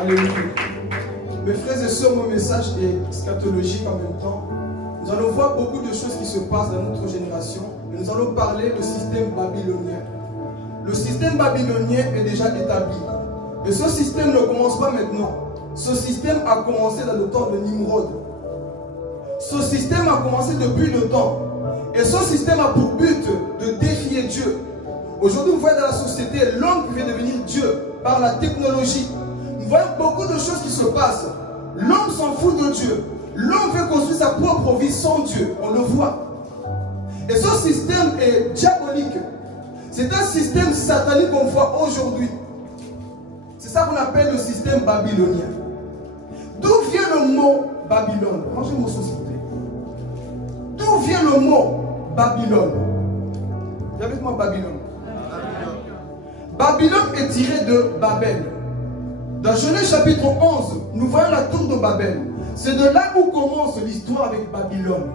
Alléluia. Mes frères et sœurs, mon message est scatologique en même temps. Nous allons voir beaucoup de choses qui se passent dans notre génération. Mais nous allons parler du système babylonien. Le système babylonien est déjà établi. Et ce système ne commence pas maintenant. Ce système a commencé dans le temps de Nimrod. Ce système a commencé depuis le temps. Et ce système a pour but de défier Dieu. Aujourd'hui, vous voyez dans la société, l'homme qui veut devenir Dieu par la technologie. Nous voyons beaucoup de choses qui se passent. L'homme s'en fout de Dieu. L'homme veut construire sa propre vie sans Dieu. On le voit. Et ce système est diabolique. C'est un système satanique qu'on voit aujourd'hui. C'est ça qu'on appelle le système babylonien. D'où vient le mot Babylone? Rangez mon s'il vous plaît. D'où vient le mot Babylone? Dis avec moi Babylone. Babylone est tiré de Babel. Dans Genèse chapitre 11, nous voyons la tour de Babel. C'est de là où commence l'histoire avec Babylone.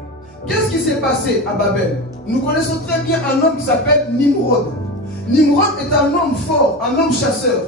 Qu'est-ce qui s'est passé à Babel? Nous connaissons très bien un homme qui s'appelle Nimrod. Nimrod est un homme fort, un homme chasseur.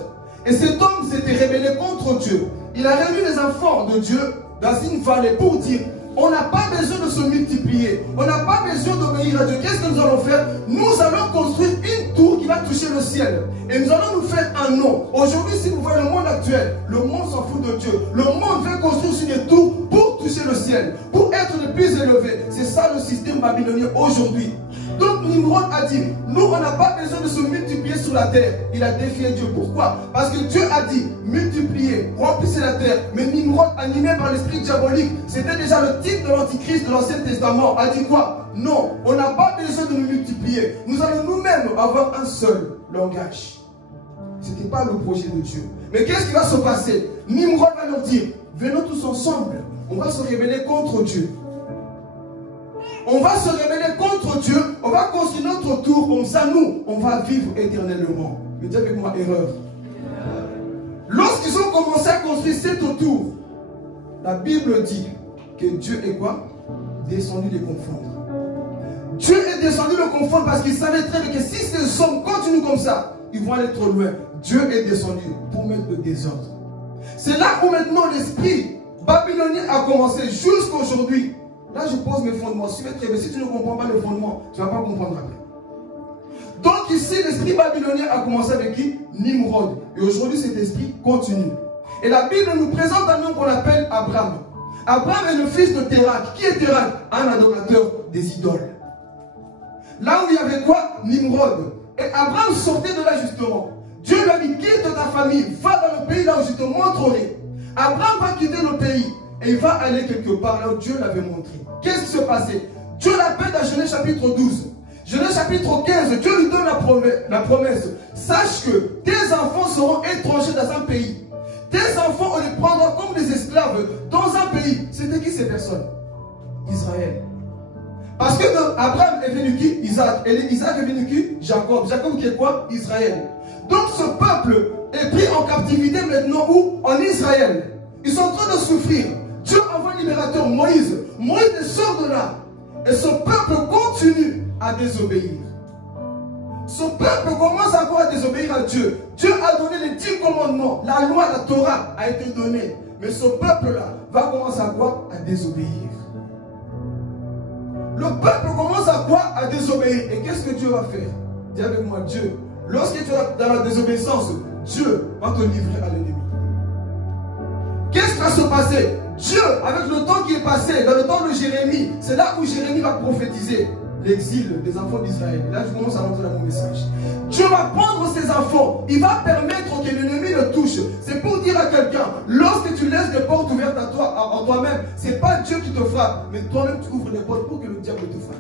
Et cet homme s'était rébellé contre Dieu. Il a réuni les enfants de Dieu dans une vallée pour dire: on n'a pas besoin de se multiplier. On n'a pas besoin d'obéir à Dieu. Qu'est-ce que nous allons faire? Nous allons construire une tour qui va toucher le ciel. Et nous allons nous faire un nom. Aujourd'hui, si vous voyez le monde actuel, le monde s'en fout de Dieu. Le monde veut construire sur des tours pour toucher le ciel, pour être le plus élevé. C'est ça le système babylonien aujourd'hui. Donc Nimrod a dit: nous, on n'a pas besoin de se multiplier sur la terre. Il a défié Dieu. Pourquoi? Parce que Dieu a dit: multipliez, remplissez la terre. Mais Nimrod, animé par l'esprit diabolique, c'était déjà le type de l'antichrist de l'Ancien Testament, a dit quoi? Non, on n'a pas besoin de nous multiplier. Nous allons nous-mêmes avoir un seul langage. Ce n'était pas le projet de Dieu. Mais qu'est-ce qui va se passer? Nimrod va leur dire: venons tous ensemble. On va se rébeller contre Dieu. On va se rébeller contre Dieu. On va construire notre tour. Comme ça, nous, on va vivre éternellement. Mais dis avec moi, erreur. Lorsqu'ils ont commencé à construire cette tour, la Bible dit que Dieu est quoi? Descendu les confondre. Dieu est descendu le confondre parce qu'il savait très bien que si ces hommes continuent comme ça, ils vont aller trop loin. Dieu est descendu pour mettre le désordre. C'est là où maintenant l'esprit babylonien a commencé jusqu'à aujourd'hui. Là, je pose mes fondements. Si tu ne comprends pas les fondements, tu ne vas pas comprendre après. Donc ici, l'esprit babylonien a commencé avec qui? Nimrod. Et aujourd'hui, cet esprit continue. Et la Bible nous présente un homme qu'on appelle Abraham. Abraham est le fils de Térak. Qui est Térak? Un adorateur des idoles. Là où il y avait quoi? Nimrod. Et Abraham sortait de là justement. Dieu lui a dit: quitte ta famille, va dans le pays là où je te montrerai. Abraham va quitter le pays et il va aller quelque part là où Dieu l'avait montré. Qu'est-ce qui se passait? Dieu l'appelle dans Genèse chapitre 12. Genèse chapitre 15, Dieu lui donne la promesse. Sache que tes enfants seront étrangers dans un pays. Tes enfants, on les prendra comme des esclaves dans un pays. C'était qui ces personnes? Israël. Parce que Abraham est venu qui? Isaac. Et Isaac est venu qui? Jacob. Jacob qui est quoi? Israël. Donc ce peuple est pris en captivité maintenant où? En Israël. Ils sont en train de souffrir. Dieu envoie un libérateur, Moïse. Moïse sort de là. Et ce peuple continue à désobéir. Ce peuple commence encore à désobéir à Dieu. Dieu a donné les 10 commandements. La loi, la Torah a été donnée. Mais ce peuple-là va commencer à quoi? À désobéir. Le peuple commence à quoi? À désobéir. Et qu'est-ce que Dieu va faire? Dis avec moi, Dieu. Lorsque tu es dans la désobéissance, Dieu va te livrer à l'ennemi. Qu'est-ce qui va se passer? Dieu, avec le temps qui est passé, dans le temps de Jérémie, c'est là où Jérémie va prophétiser l'exil des enfants d'Israël. Là, je commence à rentrer dans mon message. Dieu va prendre ses enfants, il va permettre que l'ennemi le touche. C'est pour dire à quelqu'un, lorsque tu laisses des portes ouvertes à toi, en toi-même, ce n'est pas Dieu qui te frappe, mais toi-même tu ouvres les portes pour que le diable te frappe.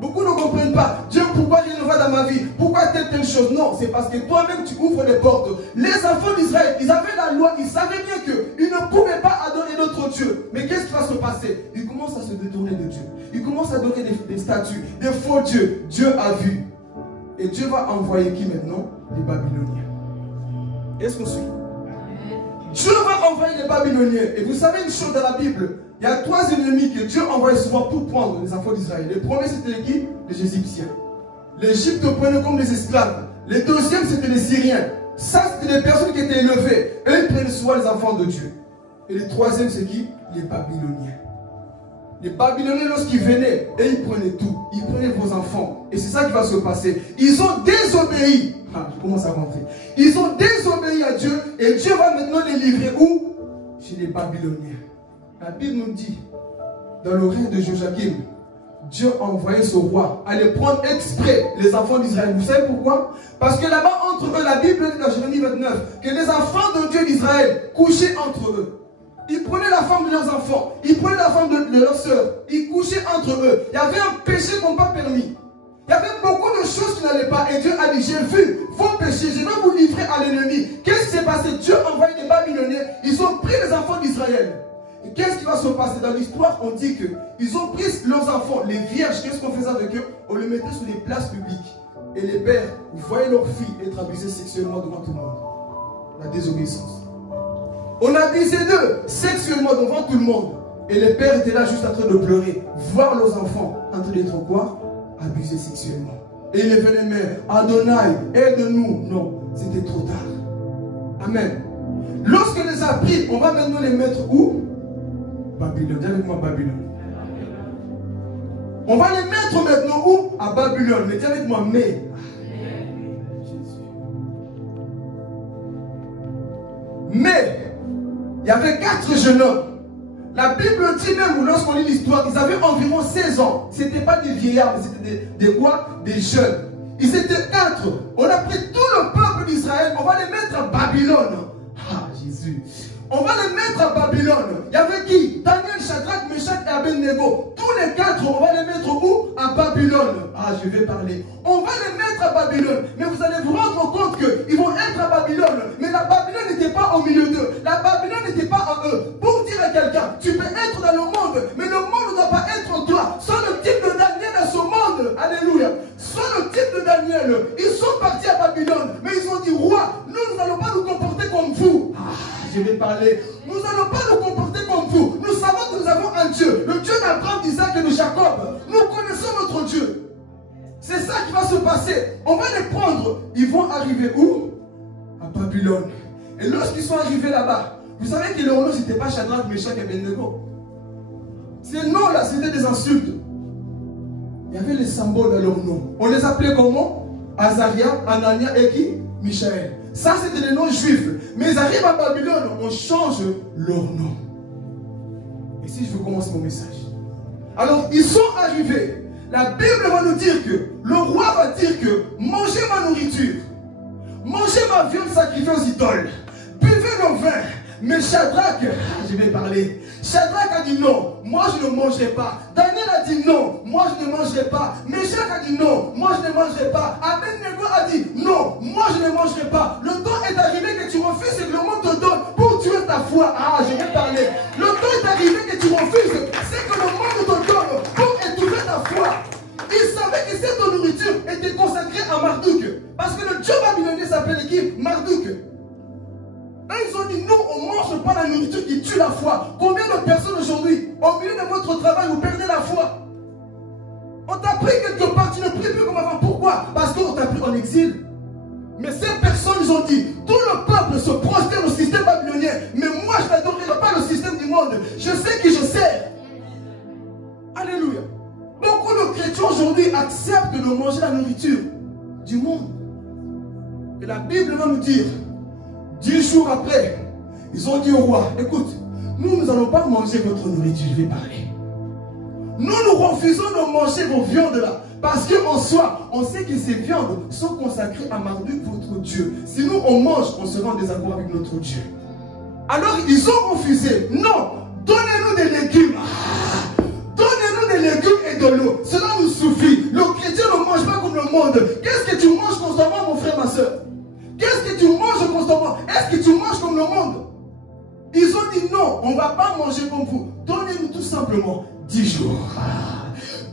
Beaucoup ne comprennent pas. Dieu, pourquoi il ne va dans ma vie? Pourquoi telle chose? Non, c'est parce que toi-même tu ouvres les portes. Les enfants d'Israël, ils avaient la loi, ils savaient bien qu'ils ne pouvaient pas adorer d'autres dieux. Mais qu'est-ce qui va se passer? Ils commencent à se détourner de Dieu. Ils commencent à adorer des statues, des faux dieux. Dieu a vu. Et Dieu va envoyer qui maintenant? Les Babyloniens. Est-ce qu'on suit? Dieu va envoyer les Babyloniens. Et vous savez une chose dans la Bible, il y a 3 ennemis que Dieu envoie souvent pour prendre les enfants d'Israël. Le premier, c'était qui? Les Égyptiens. L'Égypte prenait comme des esclaves. Le deuxième, c'était les Syriens. Ça, c'était les personnes qui étaient élevées. Eux, ils prennent souvent les enfants de Dieu. Et le troisième, c'est qui? Les Babyloniens. Les Babyloniens, lorsqu'ils venaient, et ils prenaient tout. Ils prenaient vos enfants. Et c'est ça qui va se passer. Ils ont désobéi. Ah, je commence à rentrer. Ils ont désobéi à Dieu. Et Dieu va maintenant les livrer où? Chez les Babyloniens. La Bible nous dit, dans le règne de Joachim, Dieu a envoyé ce roi à les prendre exprès, les enfants d'Israël. Vous savez pourquoi? Parce que là-bas, entre eux, la Bible dit dans Jérémie 29, que les enfants de Dieu d'Israël couchaient entre eux. Ils prenaient la femme de leurs enfants, ils prenaient la femme de leurs sœurs, ils couchaient entre eux. Il y avait un péché qu'on n'a pas permis. Il y avait beaucoup de choses qui n'allaient pas. Et Dieu a dit, j'ai vu vos péchés, je vais vous livrer à l'ennemi. Qu'est-ce qui s'est passé? Dieu a envoyé des Babyloniens, ils ont pris les enfants d'Israël. Et qu'est-ce qui va se passer? Dans l'histoire, on dit qu'ils ont pris leurs enfants, les vierges. Qu'est-ce qu'on faisait avec eux? On les mettait sur des places publiques. Et les pères voyaient leurs filles être abusées sexuellement devant tout le monde. La désobéissance. On abusait d'eux sexuellement devant tout le monde. Et les pères étaient là juste en train de pleurer. Voir leurs enfants en train d'être quoi? Abusés sexuellement. Et ils venaient, mais Adonai, aide-nous. Non, c'était trop tard. Amen. Lorsque les a pris, on va maintenant les mettre où? Babylone. Dis avec moi Babylone. On va les mettre maintenant où? À Babylone. Mais dis avec moi, mais. Mais, il y avait 4 jeunes hommes. La Bible dit même, lorsqu'on lit l'histoire, ils avaient environ 16 ans. Ce n'étaient pas des vieillards, mais c'était des quoi? Des jeunes. Ils étaient 4. On a pris tout le peuple d'Israël, on va les mettre à Babylone. Ah, Jésus. On va les mettre à Babylone. Il y avait qui? Daniel, Shadrach, Meshach et Abednego. Tous les 4, on va les mettre où? À Babylone. Ah, je vais parler. On va les mettre à Babylone. Mais vous allez vous rendre compte qu'ils vont être à Babylone. Mais la Babylone n'était pas au milieu d'eux. La Babylone n'était pas en eux. Pour dire à quelqu'un, tu peux être dans le monde, mais le monde ne doit pas être en toi. Sans le type de Daniel dans ce monde. Alléluia. Sans le type de Daniel. Ils sont partis à Babylone. Mais ils ont dit, roi, nous n'allons pas nous comporter comme vous. Je vais parler. Nous n'allons pas nous comporter comme vous. Nous savons que nous avons un Dieu. Le Dieu d'Abraham, d'Isaac et de Jacob. Nous connaissons notre Dieu. C'est ça qui va se passer. On va les prendre. Ils vont arriver où? À Babylone. Et lorsqu'ils sont arrivés là-bas, vous savez que leur nom, ce n'était pas Shadrach, Meshach et Abednego. Ces noms-là, c'était des insultes. Il y avait les symboles dans leur nom. On les appelait comment? Azaria, Anania et qui? Michaël. Ça, c'était des noms juifs. Mais ils arrivent à Babylone, on change leur nom. Et si je veux commencer mon message. Alors, ils sont arrivés. La Bible va nous dire que le roi va dire que mangez ma nourriture, mangez ma viande sacrifiée aux idoles, buvez le vin. Mais Shadrach, je vais parler. Shadrach a dit non, moi je ne mangerai pas. Daniel a dit non, moi je ne mangerai pas. Meshach a dit non, moi je ne mangerai pas. Abednego a dit non, moi je ne mangerai pas. Le temps est arrivé que tu refuses ce que le monde te donne pour tuer ta foi. Ah, je vais parler. Le temps est arrivé que tu refuses ce que le monde te donne pour étouffer ta foi. Ils savaient que cette nourriture était consacrée à Marduk. Parce que le dieu babylonien s'appelait qui? Marduk. Et ils ont dit, nous, on ne mange pas la nourriture qui tue la foi. Combien de personnes aujourd'hui, au milieu de votre travail, vous perdez la foi? On t'a pris quelque part, tu ne pries plus comme avant. Pourquoi? Parce qu'on t'a pris en exil. Mais ces personnes, ils ont dit, tout le peuple se prosterne au système babylonien. Mais moi, je n'adorerai pas le système du monde. Je sais qui je sers. Alléluia. Beaucoup de chrétiens aujourd'hui acceptent de manger la nourriture du monde. Et la Bible va nous dire, 10 jours après, ils ont dit au roi, écoute, nous n'allons pas manger votre nourriture, je vais parler. Nous refusons de manger vos viandes là. Parce qu'en soi, on sait que ces viandes sont consacrées à Marduk, votre Dieu. Si nous on mange, on sera en désaccord avec notre Dieu. Alors ils ont refusé. Non, donnez-nous des légumes. Donnez-nous des légumes et de l'eau. Cela nous suffit. Le chrétien ne mange pas comme le monde. Qu'est-ce que tu manges constamment, mon frère, ma soeur? Qu'est-ce que tu manges constamment? Est-ce que tu manges comme le monde? Ils ont dit non, on ne va pas manger comme vous. Donnez-nous tout simplement 10 jours.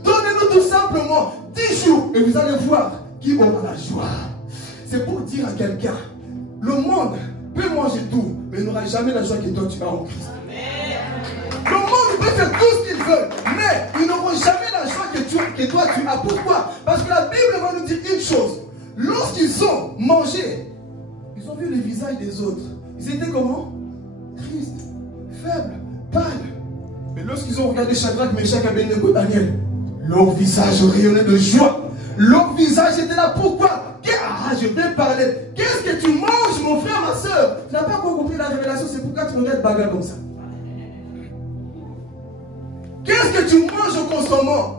Donnez-nous tout simplement 10 jours. Et vous allez voir qui aura la joie. C'est pour dire à quelqu'un, le monde peut manger tout, mais il n'aura jamais la joie que toi tu as en Christ. Le monde peut faire tout ce qu'il veut, mais ils n'auront jamais la joie que toi tu as. Pourquoi? Parce que la Bible va nous dire une chose. Lorsqu'ils ont mangé, ils ont vu le visage des autres. Ils étaient comment? Tristes, faibles, pâles. Mais lorsqu'ils ont regardé Shadrach, Meshach, Abednego, Daniel, leur visage rayonnait de joie. Leur visage était là. Pourquoi? Ah, je vais parler. Qu'est-ce que tu manges, mon frère, ma soeur? Tu n'as pas encore compris la révélation, c'est pourquoi tu regardes bagarre comme ça. Qu'est-ce que tu manges constamment?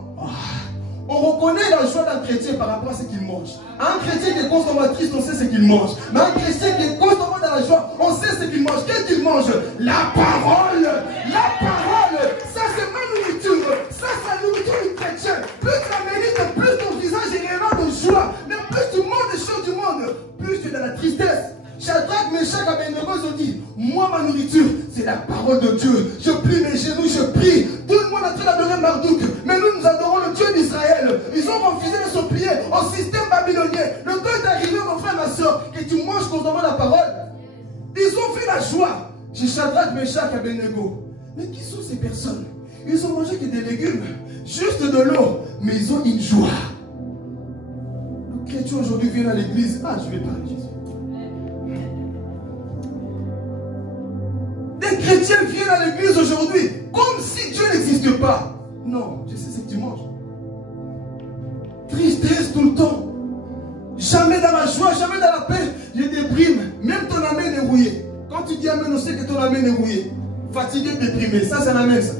On reconnaît la joie d'un chrétien par rapport à ce qu'il mange. Un chrétien qui est constamment triste, on sait ce qu'il mange. Mais un chrétien qui est constamment dans la joie, on sait ce qu'il mange. Qu'est-ce qu'il mange? La parole. La parole. Ça, c'est ma nourriture. Ça, c'est la nourriture du chrétien. Plus tu la mérites, plus ton visage est rayonnant de joie. Mais plus tu manges des choses du monde, plus tu es dans la tristesse. Shadrach, Meshach, Abednego ont dit, moi ma nourriture, c'est la parole de Dieu. Je plie mes genoux, je prie. Tout le monde a train d'adorer Marduk. Mais nous adorons le Dieu d'Israël. Ils ont refusé de se plier au système babylonien. Le temps est arrivé, mon frère, ma soeur, que tu manges constamment la parole. Ils ont vu la joie chez Shadrach, Meshach, Abednego. Mais qui sont ces personnes? Ils ont mangé que des légumes, juste de l'eau, mais ils ont une joie. Le chrétien aujourd'hui vient à l'église. Ah, je vais parler de Jésus. Des chrétiens viennent à l'église aujourd'hui comme si Dieu n'existe pas. Non, je sais ce que tu manges. Tristesse tout le temps. Jamais dans la joie, jamais dans la paix. Je déprime. Même ton amène est rouillé. Quand tu dis amen, on sait que ton amène est rouillé. Fatigué, déprimé. Ça, c'est un amène, ça.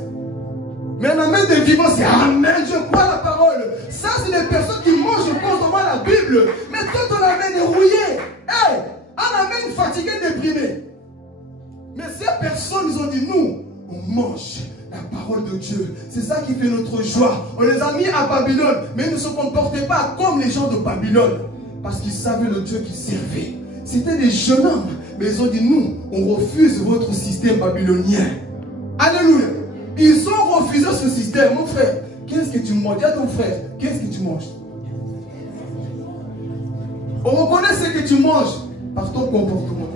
Mais un amène de vivant, c'est amen. Je crois la parole. Ça, c'est les personnes qui mangent constamment la Bible. Mais toi, ton amène est rouillé. Hey, un amène fatigué, déprimé. Mais ces personnes, ils ont dit, nous, on mange la parole de Dieu. C'est ça qui fait notre joie. On les a mis à Babylone, mais ils ne se comportaient pas comme les gens de Babylone. Parce qu'ils savaient le Dieu qu'ils servaient. C'était des jeunes hommes. Mais ils ont dit, nous, on refuse votre système babylonien. Alléluia. Ils ont refusé ce système. Mon frère, qu'est-ce que tu manges? Dis à ton frère, qu'est-ce que tu manges? On reconnaît ce que tu manges par ton comportement,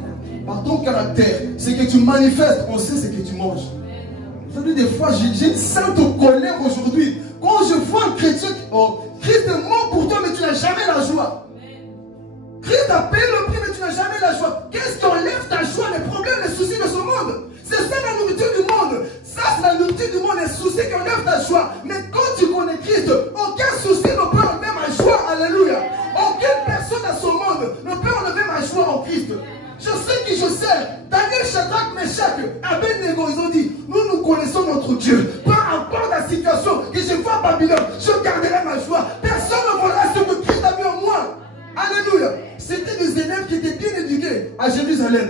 par ton caractère. Ce que tu manifestes, on sait ce que tu manges. Aujourd'hui, des fois, j'ai une sainte colère aujourd'hui. Quand je vois un chrétien, oh, Christ est mort pour toi, mais tu n'as jamais la joie. Christ a payé le prix, mais tu n'as jamais la joie. Qu'est-ce qui enlève ta joie, les problèmes, les soucis de ce monde? C'est ça la nourriture du monde. Ça, c'est la nourriture du monde, les soucis qui enlèvent ta joie. Mais quand tu connais Christ, aucun souci ne peut enlever ma joie. Alléluia. Aucune personne dans ce monde ne peut enlever ma joie en Christ. Je sais qui je sais. Daniel, Shadrach, Meshach, Abednego, ils ont dit, nous connaissons notre Dieu. Peu importe la situation, que je vois Babylone, je garderai ma joie. Personne ne verra ce que Christ a mis en moi. Alléluia. C'était des élèves qui étaient bien éduqués à Jérusalem.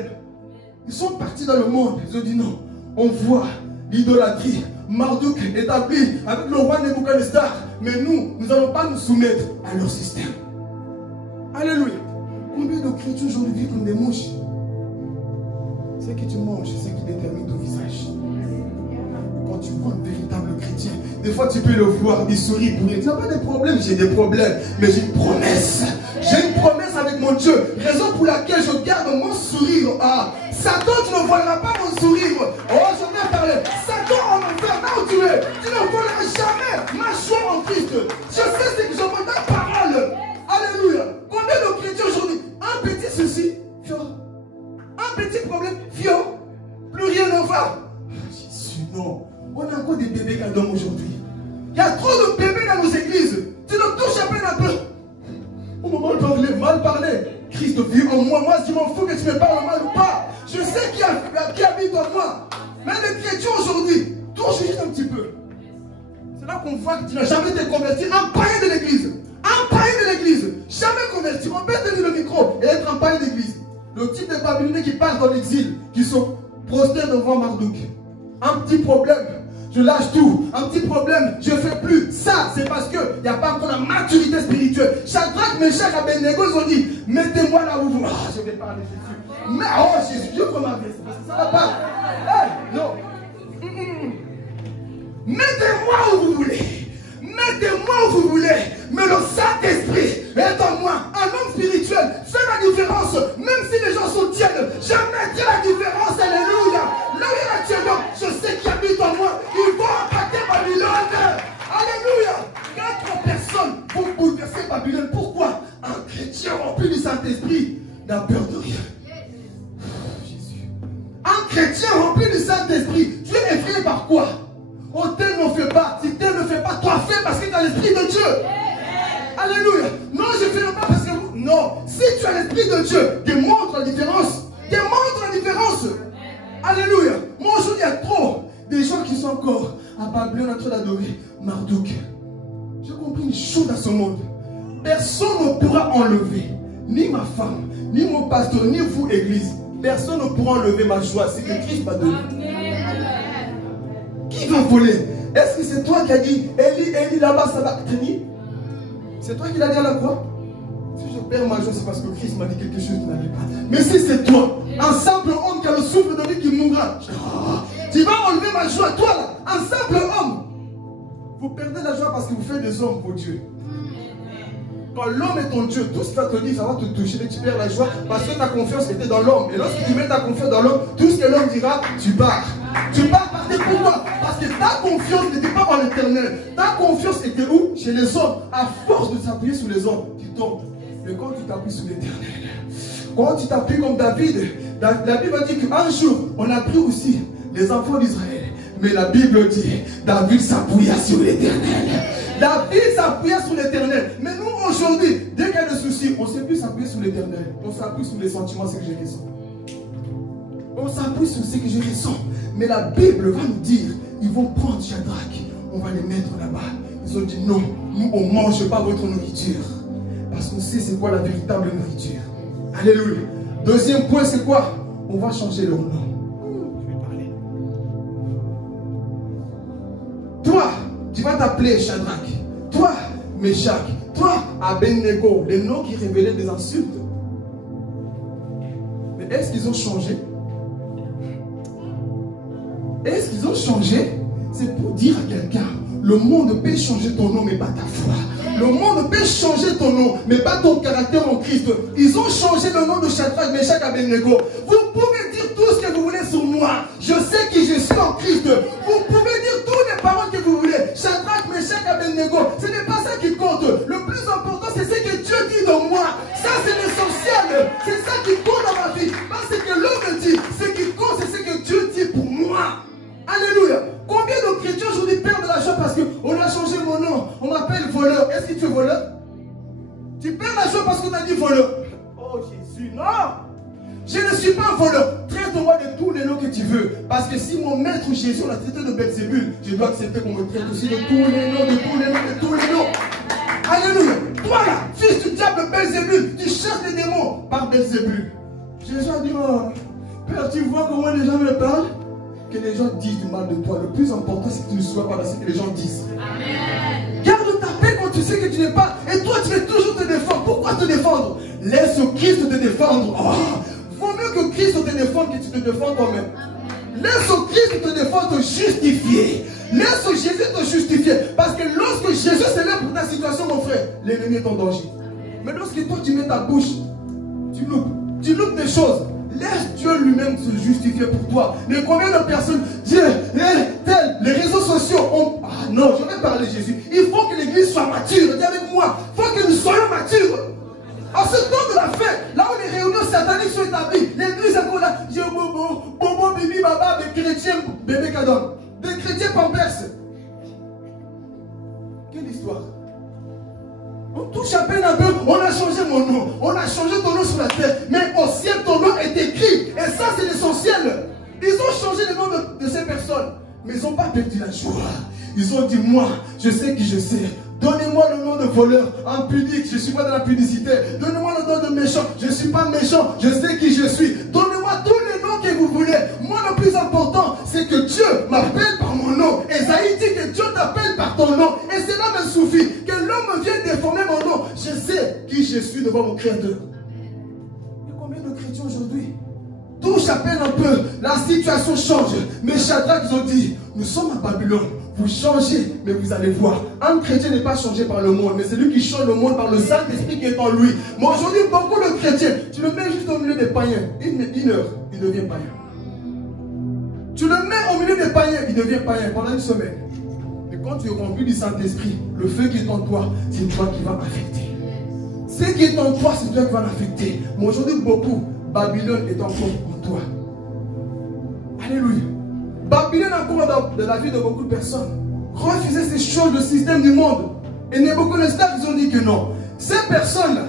Ils sont partis dans le monde. Ils ont dit non. On voit l'idolâtrie. Marduk établi avec le roi Nebuchadnezzar. Mais nous n'allons pas nous soumettre à leur système. Alléluia. Combien de chrétiens aujourd'hui vivent comme des mouches? Ce que tu manges, c'est ce qui détermine ton visage. Quand tu vois un véritable chrétien, des fois tu peux le voir, il sourit pour dire, tu n'as pas de problème, j'ai des problèmes, mais j'ai une promesse. J'ai une promesse avec mon Dieu, raison pour laquelle je garde mon sourire. Ah, Satan, tu ne voleras pas mon sourire. Oh, je viens parler. Satan, en enfer, là où tu es, tu ne voleras jamais ma joie en Christ. Je sais ce que je veux ta parole. Alléluia. Combien de chrétiens aujourd'hui? Un petit souci, fior. Un petit problème, fior. Plus rien ne va. Jésus, non. On a encore des bébés qui dorment aujourd'hui. Il y a trop de bébés dans nos églises. Tu ne touches à peine un peu. On m'a mal parlé. Christ vit en moi. Moi, je m'en fous que tu me parles mal ou pas. Je sais qui habite en moi. Mais les chrétiens aujourd'hui, touche juste un petit peu. C'est là qu'on voit que tu n'as jamais été converti. Un païen de l'église. Un païen de l'église. Jamais converti. On peut tenir le micro et être un païen d'église. Le type de Babyloniens qui partent dans l'exil, qui sont prostrés devant Marduk. Un petit problème. Je lâche tout. Un petit problème, je ne fais plus. Ça, c'est parce qu'il n'y a pas encore la maturité spirituelle. Shadrach, Meshach, Abednego, ils ont dit, mettez-moi là où vous... Ah, je vais parler Jésus. Mais, oh Jésus, Dieu comme ma vie. Ça va pas. Hey, non. Mettez-moi où vous voulez. Mettez-moi où vous voulez. Mais le Saint-Esprit est en moi. Un homme spirituel fait la différence. Même si les gens sont tièdes, je mettrai la différence. Alléluia. Là où il y a actuellement, je sais qu'il habite en moi. Ils vont attaquer Babylone. Alléluia. 4 personnes vont bouleverser Babylone. Pourquoi? Un chrétien rempli du Saint-Esprit n'a peur de rien. chrétien rempli du Saint-Esprit, tu es effrayé par quoi? Oh, tel ne fait pas. Si tel ne fait pas, toi fais parce que tu as l'Esprit de Dieu. Alléluia. Non, je ne fais pas parce que... Non. Si tu as l'Esprit de Dieu, démontre la différence. Démontre la différence. Alléluia. Moi, aujourd'hui, il y a trop des gens qui sont encore à Babylone en train d'adorer Marduk. J'ai compris une chose dans ce monde. Personne ne pourra enlever, ni ma femme, ni mon pasteur, ni vous, église. Personne ne pourra enlever ma joie. C'est que Christ m'a donné. Qui va voler? Est-ce que c'est toi qui as dit Eli là-bas, ça va tenir? C'est toi qui l'as dit à la croix? Si je perds ma joie, c'est parce que Christ m'a dit quelque chose qui n'allait pas. Mais si c'est toi, un simple homme qui a le souffle de vie qui mourra, tu vas enlever ma joie, toi là, un simple homme. Vous perdez la joie parce que vous faites des hommes vos dieux. Quand l'homme est ton Dieu, tout ce qu'il va te dire, ça va te toucher. Et tu perds la joie parce que ta confiance était dans l'homme. Et lorsque tu mets ta confiance dans l'homme, tout ce que l'homme dira, tu pars. Tu pars par tes pouvoirs. Parce que ta confiance n'était pas en l'éternel. Ta confiance était où? Chez les hommes. À force de s'appuyer sur les hommes, tu tombes. Mais quand tu t'appuies sur l'éternel, quand tu t'appuies comme David, la Bible dit qu'un jour, on a pris aussi les enfants d'Israël. Mais la Bible dit, David s'appuya sur l'éternel. David s'appuyait sur l'éternel. Mais nous, aujourd'hui, dès qu'il y a des soucis, on ne sait plus s'appuyer sur l'éternel. On s'appuie sur les sentiments, ce que je ressens. On s'appuie sur ce que je ressens. Mais la Bible va nous dire, ils vont prendre Shadrach, on va les mettre là-bas. Ils ont dit non, nous on ne mange pas votre nourriture. Parce qu'on sait c'est quoi la véritable nourriture. Alléluia. Deuxième point, c'est quoi? On va changer leur nom. Je vais parler. Toi, tu vas t'appeler Shadrach. Toi, Meshach. Toi, Abednego. Les noms qui révélaient des insultes. Mais est-ce qu'ils ont changé? Est-ce qu'ils ont changé? C'est pour dire à quelqu'un, le monde peut changer ton nom, mais pas ta foi. Le monde peut changer ton nom, mais pas ton caractère en Christ. Ils ont changé le nom de Shadrach, Meshach, Abednego. Vous pouvez dire tout ce que vous voulez sur moi. Je sais qui je suis en Christ. Vous pouvez dire toutes les paroles que vous voulez. Shadrach, Meshach, Abednego. Ce n'est pas ça qui compte. Le plus important, c'est ce que Dieu dit de moi. Ça, c'est l'essentiel. C'est ça qui compte dans ma vie. Pas ce que l'homme dit. Ce qui compte, c'est ce que Dieu dit pour moi. Alléluia. Combien de chrétiens aujourd'hui perdent de l'argent parce qu'on a changé mon nom? On m'appelle voleur. Est-ce que tu es voleur? Tu perds l'argent parce qu'on a dit voleur. Oh Jésus, non. Je ne suis pas un voleur. Traite-moi de tous les noms que tu veux. Parce que si mon maître Jésus l'a traité de Belzébul, je dois accepter qu'on me traite aussi de tous les noms, de tous les noms, de tous les noms. Alléluia. Toi là, fils du diable Belzébul, tu cherches les démons par Belzébul. Jésus a dit, oh, Père, tu vois comment les gens me parlent? Que les gens disent du mal de toi. Le plus important, c'est que tu ne sois pas dans ce que les gens disent. Amen. Garde ta paix quand tu sais que tu n'es pas. Et toi, tu veux toujours te défendre. Pourquoi te défendre? Laisse Christ te défendre. Oh, vaut mieux que Christ te défende que tu te défends toi-même. Laisse Christ te défendre, te justifier. Laisse Jésus te justifier. Parce que lorsque Jésus s'élève pour ta situation, mon frère, l'ennemi est en danger. Mais lorsque toi, tu mets ta bouche, tu loupes des choses. Laisse Dieu lui-même se justifier pour toi. Mais combien de personnes, Dieu, les réseaux sociaux ont... Ah non, je vais parler de Jésus. Il faut que l'église soit mature. Dis avec moi. Il faut que nous soyons matures. En ce temps de la fin, là où les réunions sataniques sont établies, l'église est encore là. J'ai bobo, bibi, baba, des chrétiens, bébé cadon. Des chrétiens pampers. Quelle histoire? On touche à peine un peu, on a changé mon nom, on a changé ton nom sur la terre, mais au ciel ton nom est écrit, et ça c'est l'essentiel. Ils ont changé le nom de ces personnes, mais ils n'ont pas perdu la joie. Ils ont dit, moi, je sais qui je sais. Donnez-moi le nom de voleur, impudique, je ne suis pas dans la pudicité. Donnez-moi le nom de méchant, je ne suis pas méchant, je sais qui je suis. Donnez-moi tous les noms que vous voulez. Moi, le plus important, c'est que Dieu m'appelle par mon nom. Esaïe dit que Dieu t'appelle par ton nom. Et cela me suffit. Que l'homme vienne déformer mon nom. Je sais qui je suis devant mon Créateur. Il y a combien de chrétiens aujourd'hui? Touche à peine un peu, la situation change. Mais Shadrach, ils ont dit, nous sommes à Babylone. Vous changez, mais vous allez voir. Un chrétien n'est pas changé par le monde, mais c'est lui qui change le monde par le Saint-Esprit qui est en lui. Mais aujourd'hui, beaucoup de chrétiens, tu le mets juste au milieu des païens. Une heure, il devient païen. Tu le mets au milieu des païens, il devient païen pendant une semaine. Mais quand tu es rempli du Saint-Esprit, le feu qui est en toi, c'est toi qui va affecter. Ce qui est en toi, c'est toi qui va l'affecter. Mais aujourd'hui, beaucoup, Babylone est encore en toi. encore dans la vie de beaucoup de personnes. Refuser ces choses, le système du monde. Et Nebuchadnezzar, ils ont dit que non. Ces personnes-là,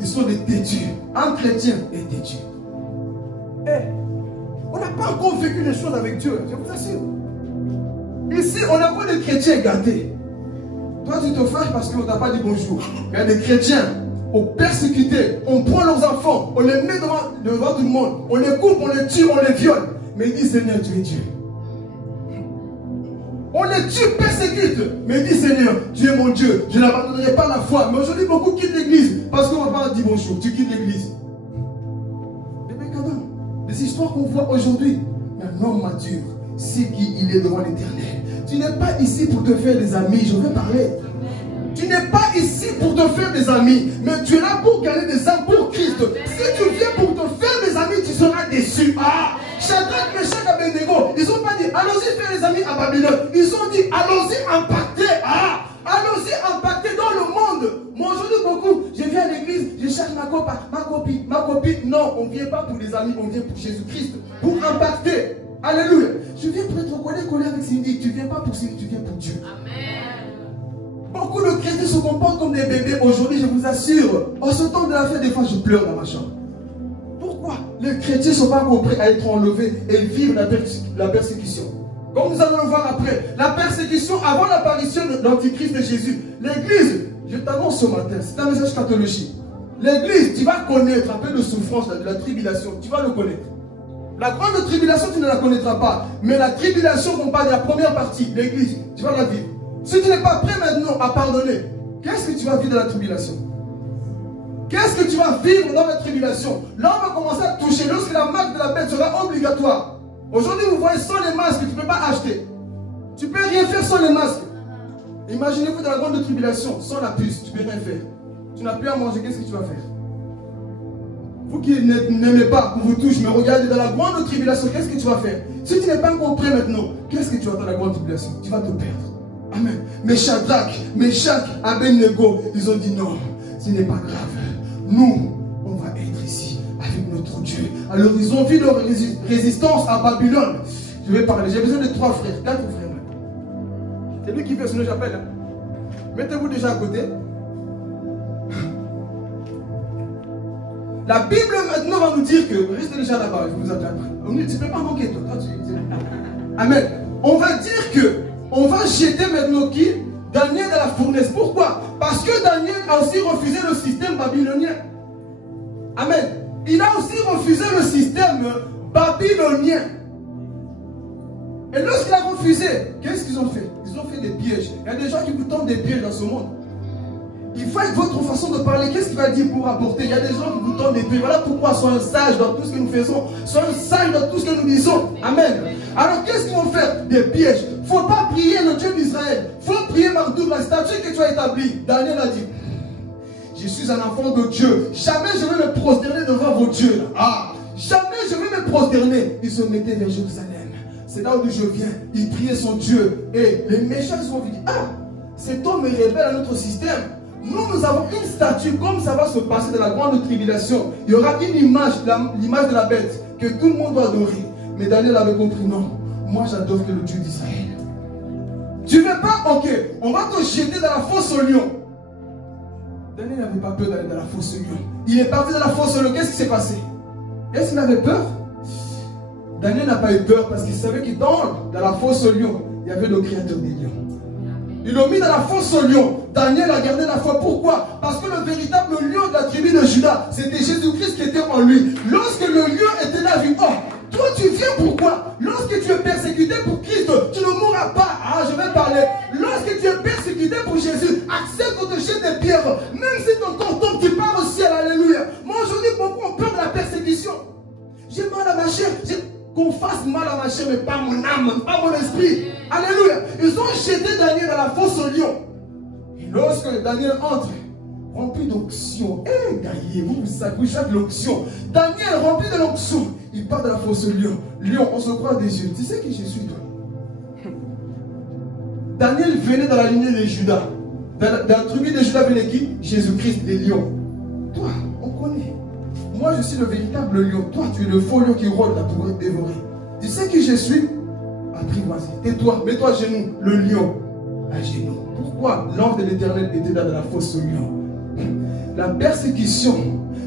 ils sont des têtus. Un chrétien est têtu. On n'a pas encore vécu les choses avec Dieu, je vous assure. Ici, on n'a pas de chrétiens gâtés. Toi, tu te fâches parce qu'on ne t'a pas dit bonjour. Il y a des chrétiens, on persécuté, on prend leurs enfants, on les met devant tout le monde, on les coupe, on les tue, on les viole. Mais il dit, Seigneur, tu es Dieu. On les tue, persécute. Mais il dit, Seigneur, tu es mon Dieu, je n'abandonnerai pas la foi. Mais aujourd'hui, beaucoup quittent l'église parce qu'on ne va pas dire bonjour, tu quittes l'église. Les histoires qu'on voit aujourd'hui, un homme mature sait qui il est devant l'Éternel. Tu n'es pas ici pour te faire des amis, je veux parler. Tu n'es pas ici pour te faire des amis, mais tu es là pour gagner des âmes pour Christ. Si tu viens pour te faire des amis, tu seras déçu. Shadrach, Meshach, Abednego, ils n'ont pas dit allons-y faire des amis à Babylone. Ils ont dit allons-y impacter. Allons-y impacter dans le monde. Moi aujourd'hui beaucoup, je viens à l'église, je cherche ma copine. Non, on ne vient pas pour les amis, on vient pour Jésus-Christ. Pour impacter. Alléluia. Je viens pour être collé avec Cindy. Tu ne viens pas pour Cindy, tu viens pour Dieu. Amen. Beaucoup de chrétiens se comportent comme des bébés aujourd'hui, je vous assure. En ce temps de la fête, des fois je pleure dans ma chambre. Pourquoi? Les chrétiens ne sont pas encore prêts à être enlevés et vivre la persécution. Comme nous allons le voir après, la persécution avant l'apparition de l'Antichrist de Jésus. L'église, je t'annonce ce matin, c'est un message catholique. L'église, tu vas connaître un peu de souffrance, de la tribulation, tu vas le connaître. La grande tribulation, tu ne la connaîtras pas. Mais la tribulation qu'on parle de la première partie, l'église, tu vas la vivre. Si tu n'es pas prêt maintenant à pardonner, qu'est-ce que tu vas vivre dans la tribulation? Qu'est-ce que tu vas vivre dans la tribulation? Là, on va commencer à toucher. Lorsque la marque de la bête sera obligatoire. Aujourd'hui, vous voyez, sans les masques, tu ne peux pas acheter. Tu ne peux rien faire sans les masques. Imaginez-vous dans la grande tribulation, sans la puce, tu ne peux rien faire. Tu n'as plus à manger, qu'est-ce que tu vas faire? Vous qui n'aimez pas qu'on vous touche, mais regardez, dans la grande tribulation, qu'est-ce que tu vas faire? Si tu n'es pas encore prêt maintenant, qu'est-ce que tu vas dans la grande tribulation? Tu vas te perdre. Amen. Mais Shadrach, Meshach, Abednego, ils ont dit non, ce n'est pas grave. Nous, on va être ici avec notre Dieu. Alors ils ont vu leur résistance à Babylone. Je vais parler, j'ai besoin de 3 frères, 4 frères. C'est lui qui veut, sinon j'appelle. Mettez-vous déjà à côté. La Bible maintenant va nous dire que, restez déjà là-bas, je vous attends. Tu ne peux pas manquer, toi. Amen. On va dire que, on va jeter maintenant qui? Daniel dans la fournaise. Pourquoi? Parce que Daniel a aussi refusé le système babylonien. Amen. Il a aussi refusé le système babylonien. Et lorsqu'il a refusé, qu'est-ce qu'ils ont fait? Ils ont fait des pièges. Il y a des gens qui vous tendent des pièges dans ce monde. Il faut être votre façon de parler. Qu'est-ce qu'il va dire pour apporter? Il y a des gens qui vous tendent des pieds. Voilà pourquoi soyons sages dans tout ce que nous faisons. Soyons sages dans tout ce que nous disons. Amen. Alors qu'est-ce qu'ils vont faire? Des pièges. Il ne faut pas prier le Dieu d'Israël. Il faut prier Marduk, la statue que tu as établie. Daniel a dit, je suis un enfant de Dieu. Jamais je vais me prosterner devant vos dieux. Jamais je vais me prosterner. Il se mettait vers Jérusalem. C'est là où je viens. Il priait son Dieu. Et les méchants sont venus. Cet homme est rebelle à notre système. Nous avons une statue, comme ça va se passer dans la grande tribulation. Il y aura une image, l'image de la bête, que tout le monde doit adorer. Mais Daniel avait compris, non, moi j'adore que le Dieu d'Israël. Tu ne veux pas? Ok, on va te jeter dans la fosse au lion. Daniel n'avait pas peur d'aller dans la fosse au lion. Il est parti dans la fosse au lion, qu'est-ce qui s'est passé? Est-ce qu'il avait peur? Daniel n'a pas eu peur parce qu'il savait que dans la fosse au lion, il y avait le créateur des lions. Ils l'ont mis dans la fosse au lion. Daniel a gardé la foi. Pourquoi? Parce que le véritable lion de la tribu de Juda, c'était Jésus-Christ qui était en lui. Lorsque le lion était là, il dit, oh, toi tu viens pourquoi? Lorsque tu es persécuté pour Christ, tu ne mourras pas. Je vais parler. Lorsque tu es persécuté pour Jésus, accepte qu'on te jette des pierres. Même si ton corps tombe, tu pars au ciel. Alléluia. Moi aujourd'hui, beaucoup ont peur de la persécution. J'ai mal à ma chair. Qu'on fasse mal à ma chair, mais pas mon âme, pas mon esprit. Alléluia. Ils ont jeté Daniel dans la fosse au lion. Et lorsque Daniel entre, rempli d'onction, gaillé, vous savez l'onction. Daniel rempli de l'onction, il part de la fosse au lion. Lion, on se croit des yeux. Tu sais qui je suis, toi? Daniel venait dans la lignée de Judas. Dans la tribu de Judas venait qui? Jésus-Christ, les lions. Toi, on connaît. Moi, je suis le véritable lion. Toi, tu es le faux lion qui rôde là pour être dévoré. Tu sais qui je suis? apprivoisé. Tais-toi, mets-toi à genoux, le lion à genoux. Pourquoi l'ange de l'Éternel était dans la fosse au lion? La persécution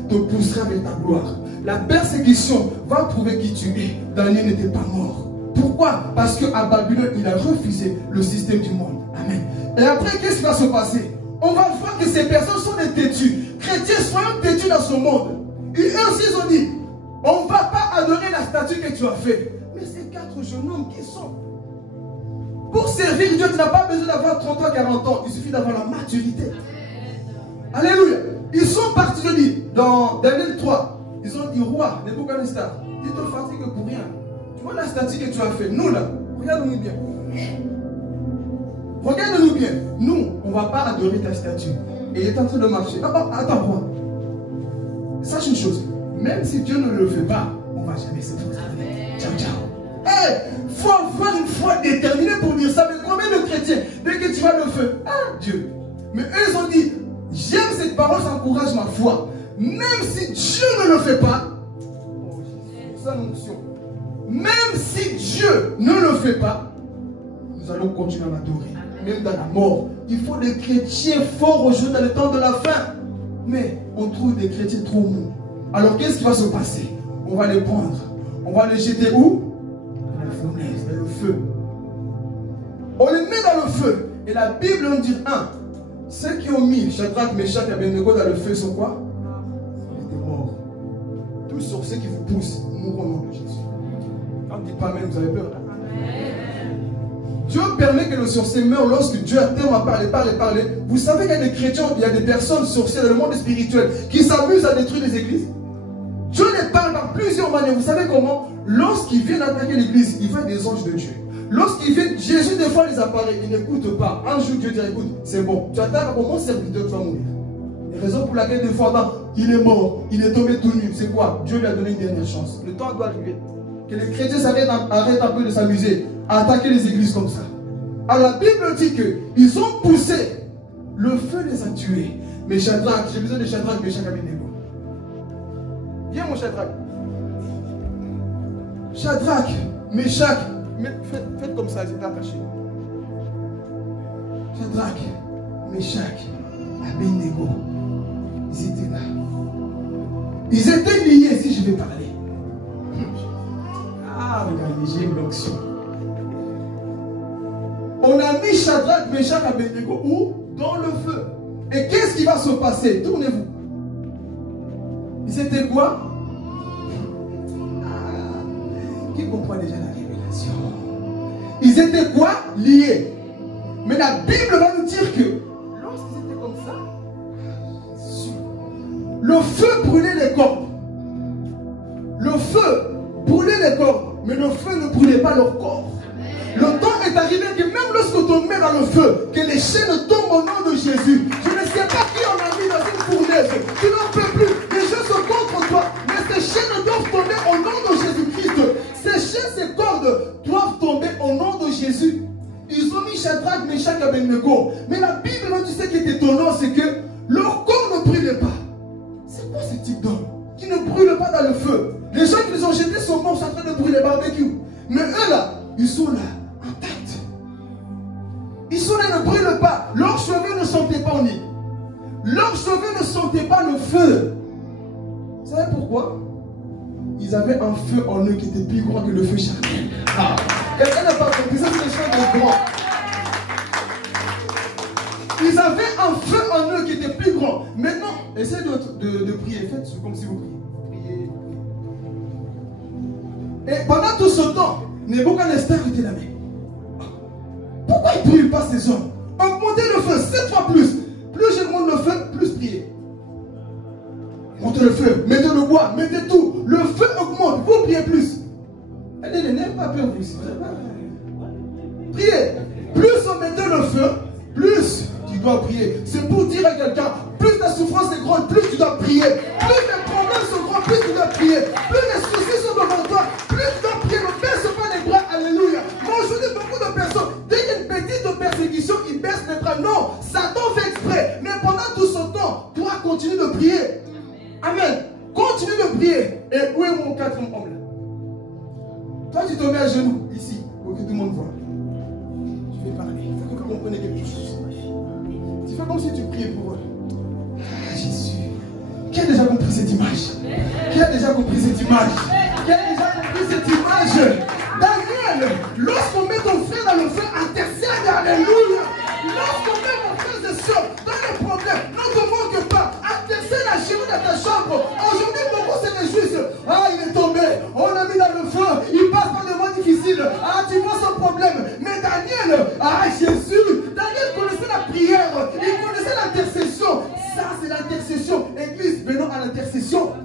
te poussera vers ta gloire. La persécution va prouver qui tu es. Daniel n'était pas mort. Pourquoi? Parce qu'à Babylone, il a refusé le système du monde. Amen. Et après, qu'est-ce qui va se passer? On va voir que ces personnes sont des têtus. Chrétiens, soyons têtus dans ce monde. Et eux aussi, ils ont dit, on ne va pas adorer la statue que tu as faite. Mais ces 4 jeunes hommes, qui sont? Pour servir Dieu, tu n'as pas besoin d'avoir 30 ans, 40 ans. Il suffit d'avoir la maturité. Alléluia. Ils sont partis, je dis, dans Daniel 3. Ils ont dit, roi, Nebuchadnezzar, tu te fatigues pour rien. Tu vois la statue que tu as faite. Nous, là, regarde-nous bien. Regarde-nous bien. Nous, on ne va pas adorer ta statue. Et il est en train de marcher. Attends, roi. Sache une chose. Même si Dieu ne le fait pas, on ne va jamais se faire. Ciao, ciao. Il faut avoir une foi déterminée pour dire ça. Mais combien de chrétiens, dès que tu vas le faire, ah Dieu. Mais eux, ils ont dit, j'aime cette parole, ça encourage ma foi. Même si Dieu ne le fait pas, ça l'onction. Même si Dieu ne le fait pas, nous allons continuer à l'adorer. Même dans la mort. Il faut des chrétiens forts aujourd'hui dans le temps de la fin. Mais on trouve des chrétiens trop mous. Alors qu'est-ce qui va se passer? On va les prendre. On va les jeter où? Dans la fournaise, dans le feu. On les met dans le feu. Et la Bible nous dit, ceux qui ont mis Shadrach, Meshach et Abednego dans le feu sont quoi? Ils étaient morts. Tous sorciers qui vous poussent mourront au nom de Jésus. Quand on ne dit pas Amen, vous avez peur. Dieu permet que le sorcier meure lorsque Dieu a tellement parlé. Vous savez qu'il y a des chrétiens, il y a des personnes sorcières dans le monde spirituel qui s'amusent à détruire les églises. Dieu les parle par plusieurs manières. Vous savez comment? Lorsqu'ils viennent attaquer l'église, il va des anges de Dieu. Lorsqu'ils viennent, Jésus des fois les apparaît, il n'écoute pas. Un jour Dieu dit, écoute, c'est bon, tu attaques pour mon serviteur, tu vas mourir. La raison pour laquelle des fois, il est mort, il est tombé tout nu, c'est quoi? Dieu lui a donné une dernière chance. Le temps doit arriver. Que les chrétiens arrêtent un peu de s'amuser à attaquer les églises comme ça. Alors la Bible dit qu'ils ont poussé, le feu les a tués. Mais Shadrach, j'ai besoin de Shadrach, Meshach et Abednego. Viens mon Shadrach. Shadrach, Meshach, faites comme ça, ils étaient attachés. Shadrach, Meshach, Abednego, ils étaient là. Ils étaient liés, si je vais parler. Ah, regardez, j'ai une onction. On a mis Shadrach, Meshach, Abednego où? Dans le feu. Et qu'est-ce qui va se passer? Tournez-vous. Ils étaient quoi? Qui comprend déjà la révélation? Ils étaient quoi? Liés. Mais la Bible va nous dire que lorsqu'ils étaient comme ça, le feu brûlait les corps. Le feu brûlait les corps. Mais le feu ne brûlait pas leur corps. Le temps est arrivé que même lorsque tu mets dans le feu, que les chaînes tombent au nom de Jésus. Je ne sais pas qui en a mis dans une fournaise. Tu n'en peux plus. Les gens sont contre toi. Mais ces chaînes doivent tomber au nom de Jésus-Christ. Ces chaînes, ces cordes doivent tomber au nom de Jésus. Ils ont mis Shadrach, Meshach et Abednego. Mais la Bible, tu sais qui est étonnant, c'est que leur corps ne brûlait pas. C'est quoi ce type d'homme qui ne brûle pas dans le feu? Les gens qui les ont jetés sont morts, sont en train de brûler barbecue. Mais eux là, ils sont là, intacts. Ils sont là, ils ne brûlent pas. Leurs cheveux ne sentaient pas au nid. Leurs cheveux ne sentaient pas le feu. Vous savez pourquoi? Ils avaient un feu en eux qui était plus grand que le feu charnel. Quelqu'un n'a pas compris, ça c'est les choses de grand. Ils avaient un feu en eux qui était plus grand. Maintenant, essayez de prier. Faites comme si vous priez. Et pendant tout ce temps, Nebuchadnezzar était là. Pourquoi ils ne brûlent pas ces hommes? Augmentez le feu 7 fois plus. Plus je monte le feu, plus priez. Montez le feu, mettez le bois, mettez tout. Le feu augmente, vous priez plus. Elle n'est pas peur vous ici. Priez. Plus on mettait le feu, plus tu dois prier. C'est pour dire à quelqu'un, plus ta souffrance est grande, plus tu dois prier. Plus les problèmes sont grands, plus tu dois prier. Plus les soucis sont devant toi, plus tu dois prier. Ne baisse pas les bras, alléluia. Moi aujourd'hui, beaucoup de personnes, dès qu'il y a une petite persécution, ils baissent les bras. Non, Satan fait exprès. Mais pendant tout ce temps, toi continue de prier. Amen. Continue de prier. Et où est mon quatrième homme là? Toi tu te mets à genoux, ici. Ok? que tout le monde voit. Je vais parler. Il faut que vous compreniez quelque chose. Tu fais comme si tu priais pour eux. Ah, Jésus. Qui a déjà compris cette image? Qui a déjà compris cette image? Qui a déjà compris cette image? Daniel, lorsqu'on met ton frère dans le feu, intercède, alléluia. Lorsqu'on met mon frère et soeur dans les problèmes, ne te manque pas, intercède à chez vous dans ta chambre. Aujourd'hui, beaucoup se réjouissent. Ah, il est tombé, on l'a mis dans le feu, il passe par des moments difficiles. Ah, tu vois son problème. Mais Daniel, ah, Jésus, Daniel connaissait la prière, il connaissait l'intercession. Ça, c'est l'intercession. Église, venons à l'intercession.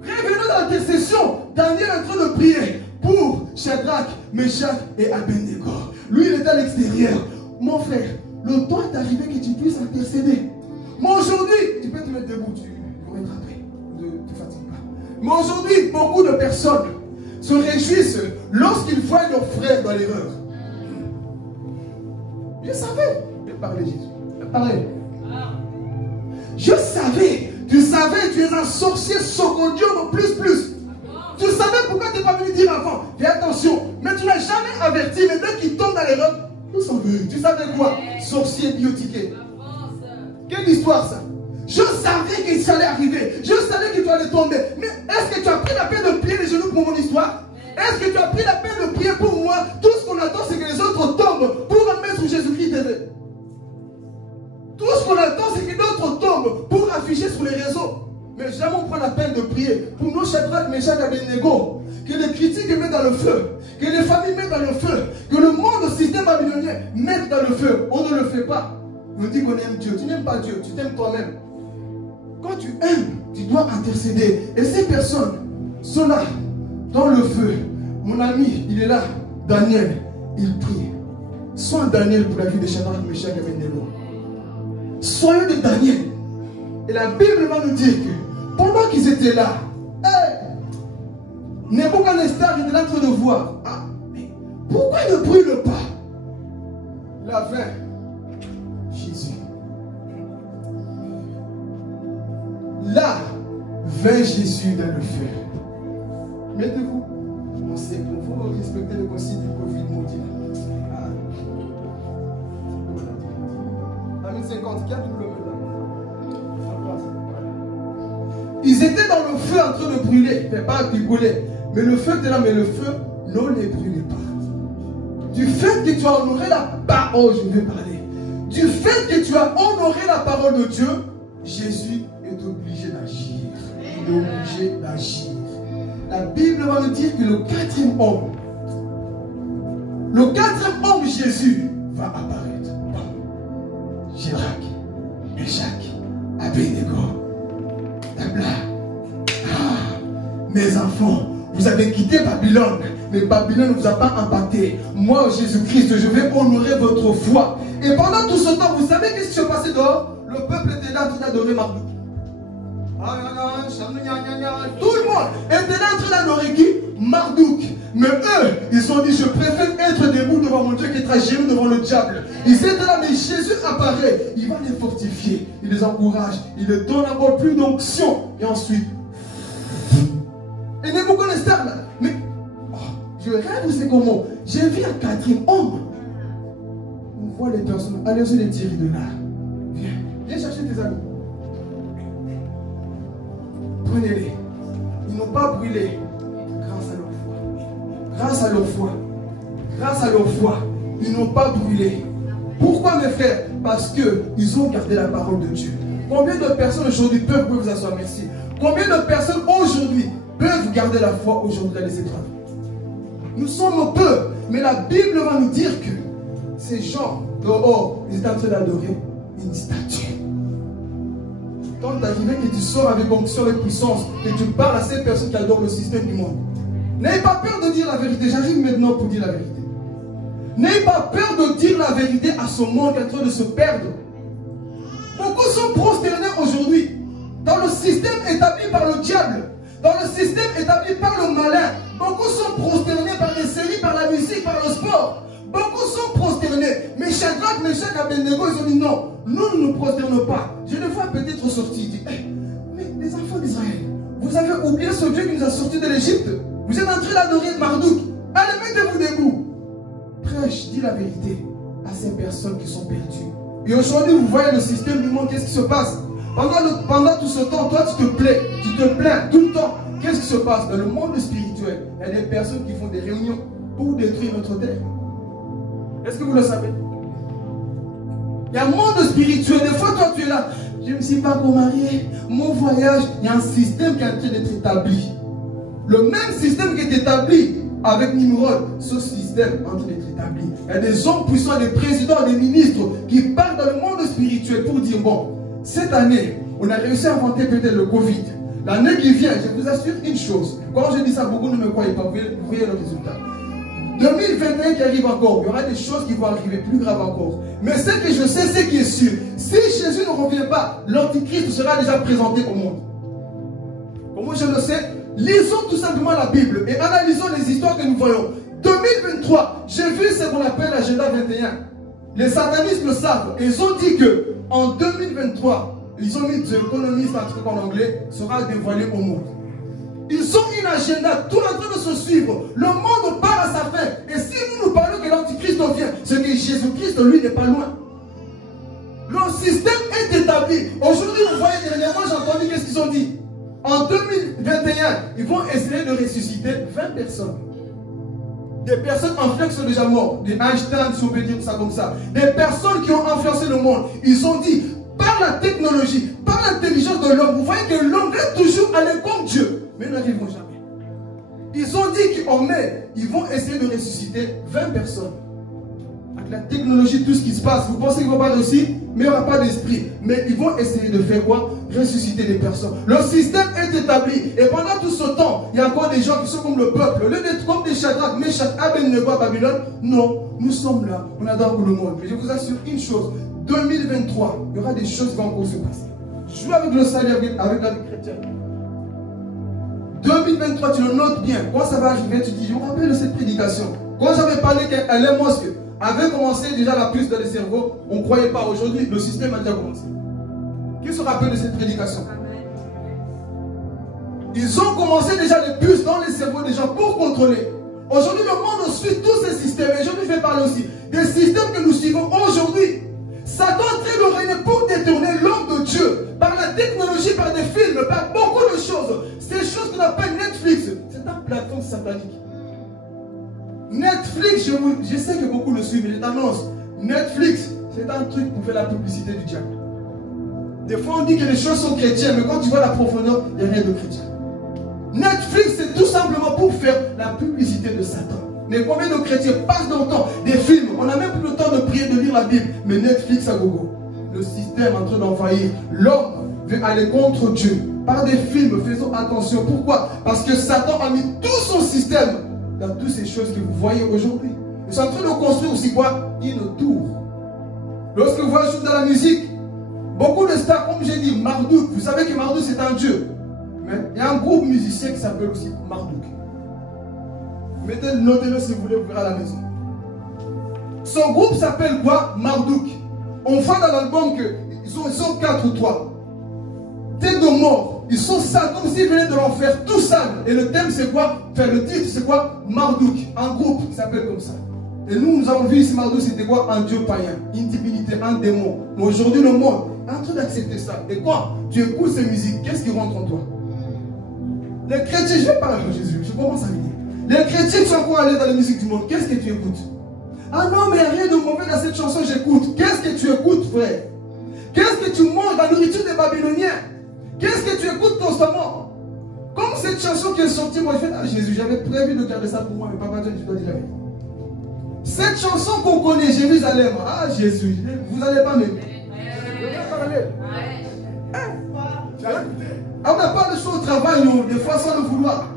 Revenons dans l'intercession. Daniel est en train de prier pour Shadrach, Meshach et Abednego. Lui, il est à l'extérieur. Mon frère, le temps est arrivé que tu puisses intercéder. Mais aujourd'hui, tu peux te mettre debout, tu vas être après. Ne te fatigue pas. Mais aujourd'hui, beaucoup de personnes se réjouissent lorsqu'ils voient leur frère dans l'erreur. Je savais. Je parlais Jésus. Je parlais. Je savais. Tu savais, tu es un sorcier sogondion en plus. Tu savais pourquoi tu n'es pas venu dire avant. Fais attention. Mais tu n'as jamais averti. Mais dès qu'il tombe dans l'erreur, tu savais quoi? Sorcier biotiqué. Quelle histoire ça? Je savais que ça allait arriver. Je savais que tu allais tomber. Mais est-ce que tu as pris la peine de plier les genoux pour mon histoire? Est-ce que tu as pris la peine de prier pour moi? Tout ce qu'on attend, c'est que les autres tombent pour remettre sur Jésus-Christ TV. Tout ce qu'on attend, c'est que d'autres tombent pour afficher sur les réseaux. Mais jamais on prend la peine de prier pour nos Shadrach, Meshach et Abednego. Que les critiques mettent dans le feu. Que les familles mettent dans le feu. Que le monde, le système babylonien mette dans le feu. On ne le fait pas. On dit qu'on aime Dieu. Tu n'aimes pas Dieu, tu t'aimes toi-même. Quand tu aimes, tu dois intercéder. Et ces personnes sont là, dans le feu. Mon ami, il est là. Daniel, il prie. Sois Daniel pour la vie de Shadrach, Meshach et Abednego. Soyons de Daniel. Et la Bible va nous dire que pendant qu'ils étaient là, Nebuchadnezzar était en train de voir. Ah, mais pourquoi il ne brûle pas? La faim. Jésus. Là, vint Jésus dans le feu. Mettez-vous. On sait qu'il faut respecter le consigne du Covid maudit. À 1050, qui a double là? Ils étaient dans le feu en train de brûler. Mais pas picoler. Mais le feu était là, mais le feu ne les brûlait pas. Du fait que tu as honoré la parole, je vais parler. Du fait que tu as honoré la parole de Dieu, Jésus est obligé d'agir. Il est obligé d'agir. La Bible va nous dire que le quatrième homme, Jésus, va apparaître. Shadrach, Meshach, Abednego. Mes enfants, vous avez quitté Babylone, mais Babylone ne vous a pas impacté. Moi, Jésus-Christ, je vais honorer votre foi. Et pendant tout ce temps, vous savez qu'est-ce qui s'est passé dehors? Le peuple était là en train d'adorer Marduk. Tout le monde était là en train d'adorer qui? Marduk. Mais eux, ils ont dit, je préfère être debout devant mon Dieu qu'être à genoux devant le diable. Ils étaient là, mais Jésus apparaît. Il va les fortifier, il les encourage, il leur donne encore plus d'onction. Et ensuite, et Nebuchadnezzar là, mais je rêve, c'est comment? J'ai vu un quatrième homme. On voit les personnes, allez-y les tirer de là. Viens chercher tes amis. Prenez-les. Ils n'ont pas brûlé grâce à leur foi. Grâce à leur foi. Grâce à leur foi, ils n'ont pas brûlé. Pourquoi mes frères? Parce qu'ils ont gardé la parole de Dieu. Combien de personnes aujourd'hui peuvent vous asseoir? Merci. Combien de personnes aujourd'hui peuvent garder la foi aujourd'hui dans les épreuves? Nous sommes peu, mais la Bible va nous dire que ces gens dehors, ils étaient en train d'adorer une statue. Quand tu arrives que tu sors avec onction et puissance et tu parles à ces personnes qui adorent le système du monde, n'ayez pas peur de dire la vérité. J'arrive maintenant pour dire la vérité. N'ayez pas peur de dire la vérité à ce monde qui est en train de se perdre. Beaucoup sont prosternés aujourd'hui dans le système établi par le diable, dans le système établi par le malin. Beaucoup sont prosternés par les séries, par la musique, par le sport. Beaucoup sont prosternés. Mais Shadrach, Meshach et Abednego, ils ont dit non, nous ne nous prosternons pas. Je le vois peut-être sortir. Il dit, mais les enfants d'Israël, vous avez oublié ce Dieu qui nous a sortis de l'Égypte. Vous êtes en train d'adorer Marduk. Allez, mettez-vous debout. prêche, dis la vérité à ces personnes qui sont perdues. Et aujourd'hui, vous voyez le système du monde, qu'est-ce qui se passe? Pendant tout ce temps, toi tu te plains tout le temps. Qu'est-ce qui se passe? Dans le monde spirituel, il y a des personnes qui font des réunions pour détruire notre terre. Est-ce que vous le savez? Il y a un monde spirituel. Des fois, toi, tu es là. Je ne me suis pas pour marier. Mon voyage, il y a un système qui est en train d'être établi. Le même système qui est établi avec Nimrod, ce système est en train d'être établi. Il y a des hommes puissants, des présidents, des ministres qui partent dans le monde spirituel pour dire, bon, cette année, on a réussi à inventer peut-être le Covid. L'année qui vient, je vous assure une chose. Quand je dis ça, beaucoup ne me croient pas. Vous voyez le résultat. 2021 qui arrive encore, il y aura des choses qui vont arriver plus graves encore. Mais ce que je sais, ce qui est sûr, si Jésus ne revient pas, l'Antichrist sera déjà présenté au monde. Comment je le sais? Lisons tout simplement la Bible et analysons les histoires que nous voyons. 2023, j'ai vu ce qu'on appelle l'agenda 21. Les satanistes le savent. Ils ont dit que en 2023, ils ont mis The Economist, un truc en anglais, sera dévoilé au monde. Ils ont une agenda, tout en train de se suivre. Le monde part à sa fin. Et si nous parlons que l'Antichrist vient, c'est que Jésus-Christ, lui, n'est pas loin. Le système est établi. Aujourd'hui, vous voyez, dernièrement, j'ai entendu qu'est-ce qu'ils ont dit. En 2021, ils vont essayer de ressusciter 20 personnes. Des personnes influentes qui sont déjà mortes. Des Einstein, si on peut dire ça comme ça. Des personnes qui ont influencé le monde. Ils ont dit, par la technologie, par l'intelligence de l'homme, vous voyez que l'homme veut toujours aller comme Dieu. Mais ils n'arriveront jamais. Ils ont dit qu'en mai, ils vont essayer de ressusciter 20 personnes. Avec la technologie, tout ce qui se passe, vous pensez qu'ils ne vont pas réussir, mais il n'y aura pas d'esprit. Mais ils vont essayer de faire quoi? Ressusciter des personnes. Le système est établi. Et pendant tout ce temps, il y a encore des gens qui sont comme le peuple. Au lieu d'être comme des Shadrach, Meshach, Abednego à Babylone, non, nous sommes là. On adore le monde. Mais je vous assure une chose, 2023, il y aura des choses qui vont encore se passer. Joue avec le salut, avec la vie chrétienne. 2023, tu le notes bien. Quand ça va arriver, tu dis, je me rappelle de cette prédication. Quand j'avais parlé qu'Alain Musk avait commencé déjà la puce dans les cerveaux, on ne croyait pas. Aujourd'hui, le système a déjà commencé. Qui se rappelle de cette prédication? Ils ont commencé déjà les puces dans les cerveaux des gens pour contrôler. Aujourd'hui, le monde suit tous ces systèmes. Et aujourd'hui, je vais parler aussi des systèmes que nous suivons aujourd'hui. Satan est en train de régner pour détourner l'homme de Dieu par la technologie, par des films, par beaucoup de choses. Ces choses qu'on appelle Netflix, c'est un plateforme satanique. Netflix, je sais que beaucoup le suivent, mais je t'annonce, Netflix, c'est un truc pour faire la publicité du diable. Des fois, on dit que les choses sont chrétiennes, mais quand tu vois la profondeur, il n'y a rien de chrétien. Netflix, c'est tout simplement pour faire la publicité de Satan. Mais combien de chrétiens passent dans le temps des films? On n'a même plus le temps de prier, de lire la Bible. Mais Netflix à gogo. Le système est en train d'envahir. L'homme veut aller contre Dieu. Par des films, faisons attention. Pourquoi? Parce que Satan a mis tout son système dans toutes ces choses que vous voyez aujourd'hui. Ils sont en train de construire aussi quoi? Une tour. Lorsque vous voyez dans la musique, beaucoup de stars, comme j'ai dit, Marduk. Vous savez que Marduk c'est un dieu. Mais il y a un groupe musicien qui s'appelle aussi Marduk. Notez-le si vous voulez, vous verrez à la maison. Son groupe s'appelle quoi? Marduk. On voit dans l'album qu'ils sont 4 ou 3. Tête de mort. Ils sont sales, comme s'ils venaient de l'enfer, tout sales. Et le thème c'est quoi? Enfin, le titre c'est quoi? Marduk. Un groupe qui s'appelle comme ça. Et nous avons vu ici Marduk, c'était quoi? Un dieu païen, une divinité, un démon. Mais aujourd'hui, le monde est en train d'accepter ça. Et quand tu écoutes ces musiques, qu'est-ce qui rentre en toi? Les chrétiens, je vais parler de Jésus, je commence à venir. Les chrétiens sont encore allés dans la musique du monde. Qu'est-ce que tu écoutes? Ah non, mais il n'y a rien de mauvais dans cette chanson, j'écoute. Qu'est-ce que tu écoutes, frère? Qu'est-ce que tu manges? La nourriture des Babyloniens. Qu'est-ce que tu écoutes constamment? Comme cette chanson qui est sortie, moi je fais, ah Jésus, j'avais prévu de garder ça pour moi, mais papa Dieu, tu dois dire la vérité. Cette chanson qu'on connaît, Jérusalem, ah Jésus, vous n'allez pas m'aimer. Je vais parler. On n'a pas le choix au travail, nous, des fois sans le vouloir.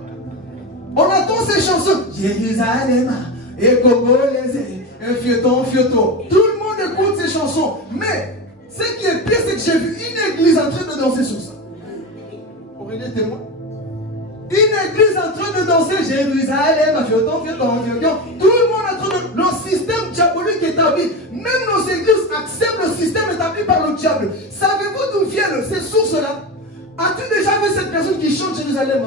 On entend ces chansons. Jérusalem, et Congolais, et fioton, fioton. Tout le monde écoute ces chansons. Mais, ce qui est pire, c'est que j'ai vu une église en train de danser sur ça. Aurélie est témoin. Une église en train de danser. Jérusalem, fioton, fioton, fioton. Tout le monde en train de... Le système diabolique établi. Même nos églises acceptent le système établi par le diable. Savez-vous d'où viennent ces sources-là? As-tu déjà vu cette personne qui chante Jérusalem?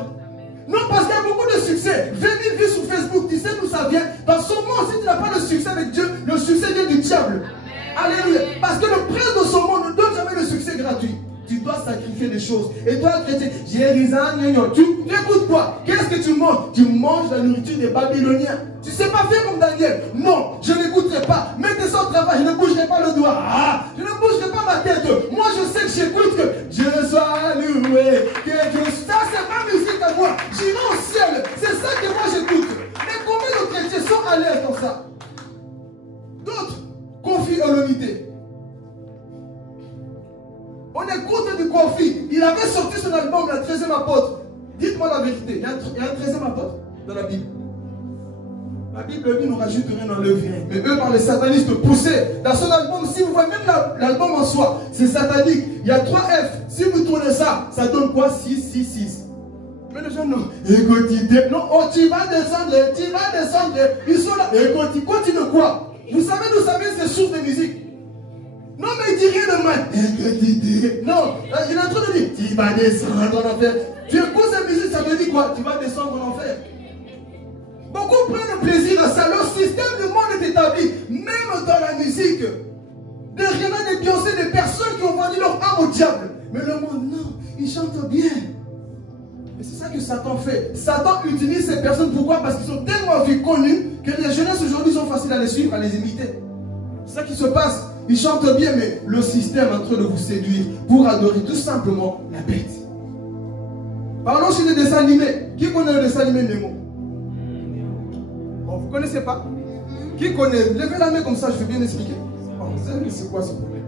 Non, parce qu'il y a beaucoup de succès. 20 000 vues sur Facebook, tu sais d'où ça vient. Dans ce monde, si tu n'as pas de succès avec Dieu, fais des choses. Et toi, chrétien, tu écoutes quoi? Qu'est-ce que tu manges? Tu manges la nourriture des Babyloniens. Tu ne sais pas faire comme Daniel. Non, je n'écouterai pas. Mettez ça au travail, je ne bougerai pas le doigt. Ah, je ne bougerai pas ma tête. Moi, je sais que j'écoute que Dieu soit loué. Que Dieu... Ça, c'est ma musique à moi. J'irai au ciel. C'est ça que moi j'écoute. Mais combien de chrétiens sont à l'aise dans ça? D'autres confient à l'unité. On écoute du Kofi. Il avait sorti son album, la 13e apôtre. Dites-moi la vérité. Il y a un 13e apôtre dans la Bible. La Bible dit, ne rajoute rien dans le vin. Mais eux, par les satanistes poussés, dans son album, si vous voyez même l'album en soi, c'est satanique. Il y a 3 F. Si vous tournez ça, ça donne quoi? 6, 6, 6. Mais les gens, non. Non, oh, tu vas descendre. Ils sont là. Continue quoi? Vous savez ces sources de musique. Non, mais il dit rien de mal. Non, il est en train de dire, tu vas descendre en enfer. Tu écoutes cette musique, ça veut dire quoi? Tu vas descendre en enfer. Beaucoup prennent plaisir à ça. Le système du monde est établi, même dans la musique. Des Rihanna, des Beyoncé, des personnes qui ont vendu leur âme au diable. Mais le monde, non, ils chantent bien. Et c'est ça que Satan fait. Satan utilise ces personnes. Pourquoi? Parce qu'ils sont tellement connus que les jeunesses aujourd'hui sont faciles à les suivre, à les imiter. C'est ça qui se passe. Ils chantent bien, mais le système est en train de vous séduire pour adorer tout simplement la bête. Parlons sur les dessins animés. Qui connaît le dessin animé Nemo? Bon, vous ne connaissez pas? Qui connaît? Levez la main comme ça, je vais bien expliquer. Bon, vous savez c'est quoi ce problème?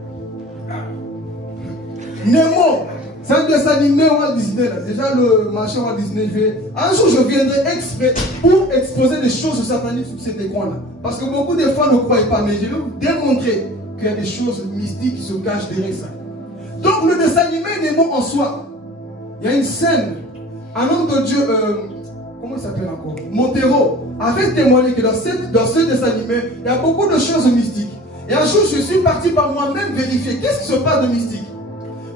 Nemo, c'est un dessin animé Walt Disney. Là. Déjà, le marché Walt Disney, un jour, je viendrai exprès pour exposer des choses sataniques sur cet écran-là. Parce que beaucoup de fois ne croient pas, mais je vais vous démontrer qu'il y a des choses mystiques qui se cachent derrière ça. Donc, le dessin animé Nemo en soi, il y a une scène, un homme de Dieu, comment il s'appelle encore? Montero, avait témoigné que dans ce dessin animé, il y a beaucoup de choses mystiques. Et un jour, je suis parti par moi-même vérifier qu'est-ce qui se passe de mystique.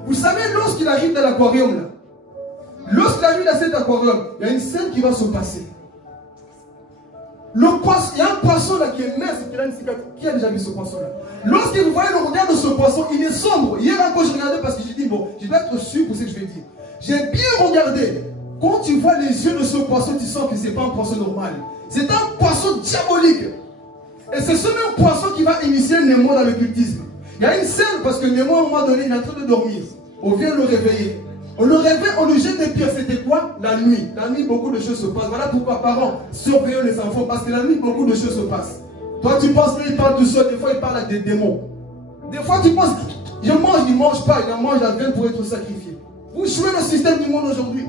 Vous savez, lorsqu'il arrive dans l'aquarium, là, lorsqu'il arrive dans cet aquarium, il y a une scène qui va se passer. Le poisson, il y a un poisson là qui est mince, qui a déjà vu ce poisson-là? Lorsque vous voyez le regard de ce poisson, il est sombre. Hier encore, je regardais parce que j'ai dit, bon, je dois être sûr pour ce que je vais dire. J'ai bien regardé. Quand tu vois les yeux de ce poisson, tu sens que ce n'est pas un poisson normal. C'est un poisson diabolique. Et c'est ce même poisson qui va initier Nemo dans l'occultisme. Il y a une scène parce que Nemo, à un moment donné, il est en train de dormir. On vient le réveiller. On le réveille, on lui jette des pierres. C'était quoi? La nuit. La nuit, beaucoup de choses se passent. Voilà pourquoi, parents, surveillez les enfants. Parce que la nuit, beaucoup de choses se passent. Toi, tu penses qu'il parle tout seul. Des fois, il parle avec des démons. Des fois, tu penses, je mange, il ne mange pas. Il en mange la veine pour être sacrifié. Vous jouez le système du monde aujourd'hui.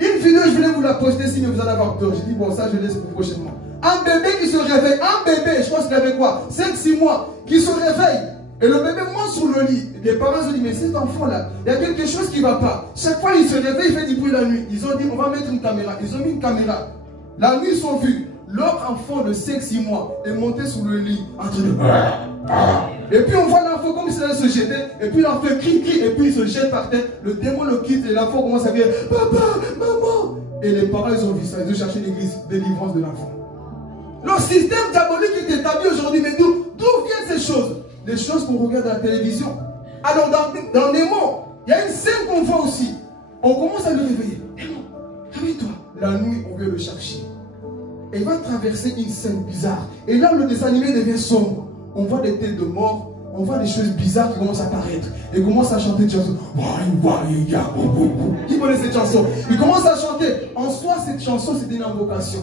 Une vidéo, je voulais vous la poster si vous allez avoir peur. J'ai dit, bon, ça, je laisse pour prochainement. Un bébé qui se réveille. Un bébé, je pense qu'il avait quoi? 5-6 mois. Qui se réveille. Et le bébé monte sur le lit. Les parents ont dit, mais cet enfant-là, il y a quelque chose qui ne va pas. Chaque fois, il se réveille, il fait du bruit la nuit. Ils ont dit, on va mettre une caméra. Ils ont mis une caméra. La nuit, ils sont vus. Leur enfant de 5-6 mois est monté sur le lit. En train de... Et puis, on voit l'enfant comme s'il allait se jeter. Et puis, l'enfant crie, et puis il se jette par terre. Le démon le quitte et l'enfant commence à dire, papa, maman. Et les parents, ils ont vu ça. Ils ont cherché l'église, délivrance de l'enfant. Le système diabolique est établi aujourd'hui. Mais d'où viennent ces choses? Des choses qu'on regarde à la télévision. Alors dans Nemo, il y a une scène qu'on voit aussi. On commence à le réveiller. Nemo, réveille-toi. La nuit, on vient le chercher. Et il va traverser une scène bizarre. Et là, le dessin animé devient sombre. On voit des têtes de mort. On voit des choses bizarres qui commencent à apparaître. Et commence à chanter une chanson. Qui connaît cette chanson? Il commence à chanter. En soi, cette chanson, c'est une invocation.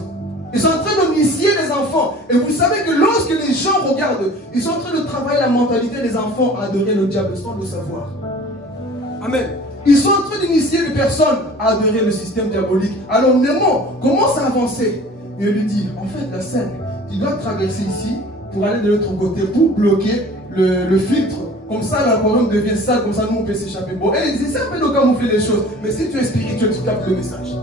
Ils sont en train d'initier les enfants. Et vous savez que lorsque les gens regardent, ils sont en train de travailler la mentalité des enfants à adorer le diable sans le savoir. Amen. Ils sont en train d'initier les personnes à adorer le système diabolique. Alors Nemo commence à avancer. Et il lui dit, en fait, la scène, tu dois traverser ici pour aller de l'autre côté, pour bloquer le filtre. Comme ça, l'aquarium devient sale, comme ça, nous, on peut s'échapper. Bon, et c'est un peu de camoufler les choses. Mais si tu es spirituel, tu captes le message.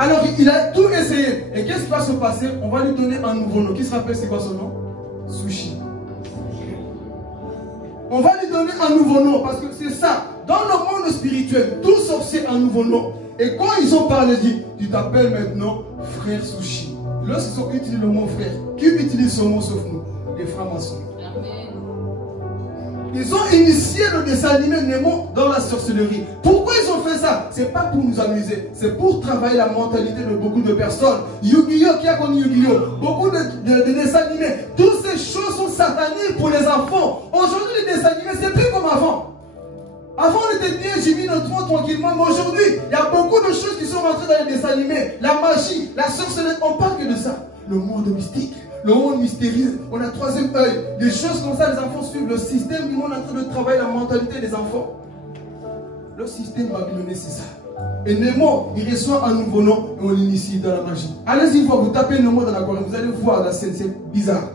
Alors, il a tout essayé. Et qu'est-ce qui va se passer? On va lui donner un nouveau nom. Qui se rappelle, c'est quoi son nom? Sushi. On va lui donner un nouveau nom. Parce que c'est ça. Dans le monde spirituel, tout sorcier a un nouveau nom. Et quand ils ont parlé, dit, tu t'appelles maintenant frère Sushi. Lorsqu'ils ont utilisé le mot frère, qui utilise ce mot sauf nous? Les francs-maçons. Ils ont initié le dessin animé Nemo dans la sorcellerie. Pourquoi ils ont fait ça? C'est pas pour nous amuser, c'est pour travailler la mentalité de beaucoup de personnes. Yu-Gi-Oh! Qui a connu Yu-Gi-Oh! Beaucoup de dessins animés. Toutes ces choses sont sataniques pour les enfants. Aujourd'hui, les dessins animés, c'est plus comme avant. Avant, on était bien, j'ai mis notre toit tranquillement, mais aujourd'hui, il y a beaucoup de choses qui sont rentrées dans les dessins animés. La magie, la sorcellerie, on parle que de ça. Le monde mystique, le monde mystérieux, on a un troisième œil. Des choses comme ça, les enfants suivent le système du monde en train de travailler la mentalité des enfants. Le système babylonais, c'est ça. Et Nemo, il reçoit un nouveau nom et on l'initie dans la magie. Allez-y voir, vous tapez Nemo dans la Corée, vous allez voir la scène, c'est bizarre.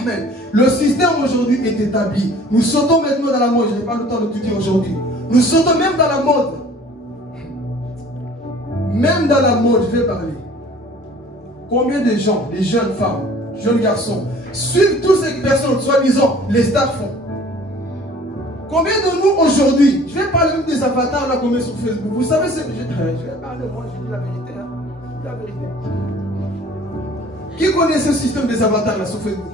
Amen. Le système aujourd'hui est établi. Nous sautons maintenant dans la mode. Je n'ai pas le temps de tout dire aujourd'hui. Nous sautons même dans la mode. Même dans la mode, je vais parler. Combien de gens, les jeunes femmes, jeunes garçons, suivent toutes ces personnes, soi-disant, les stars font? Combien de nous aujourd'hui, je vais parler même des avatars là qu'on met sur Facebook. Vous savez, je vais parler, moi je dis la vérité. Hein? La vérité. Qui connaît ce système des avatars là sur Facebook?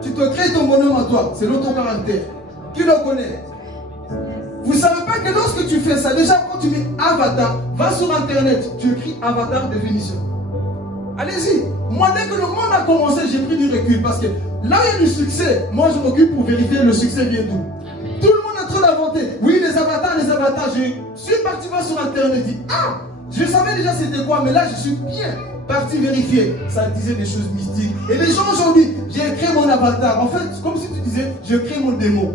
Tu te crées ton bonhomme à toi, c'est l'auto-caractère. Qui le connaît? Vous ne savez pas que lorsque tu fais ça, déjà quand tu mets avatar, va sur internet, tu écris avatar définition. Allez-y. Moi, dès que le monde a commencé, j'ai pris du recul parce que là où il y a du succès, moi je m'occupe pour vérifier le succès vient d'où. Tout le monde est en train d'inventer. Oui, les avatars, les avatars. Je suis parti voir sur internet, je dis ah, je savais déjà c'était quoi, mais là je suis bien parti vérifier. Ça disait des choses mystiques. Et les gens aujourd'hui, j'ai créé mon avatar. En fait, comme si tu disais, je crée mon démon.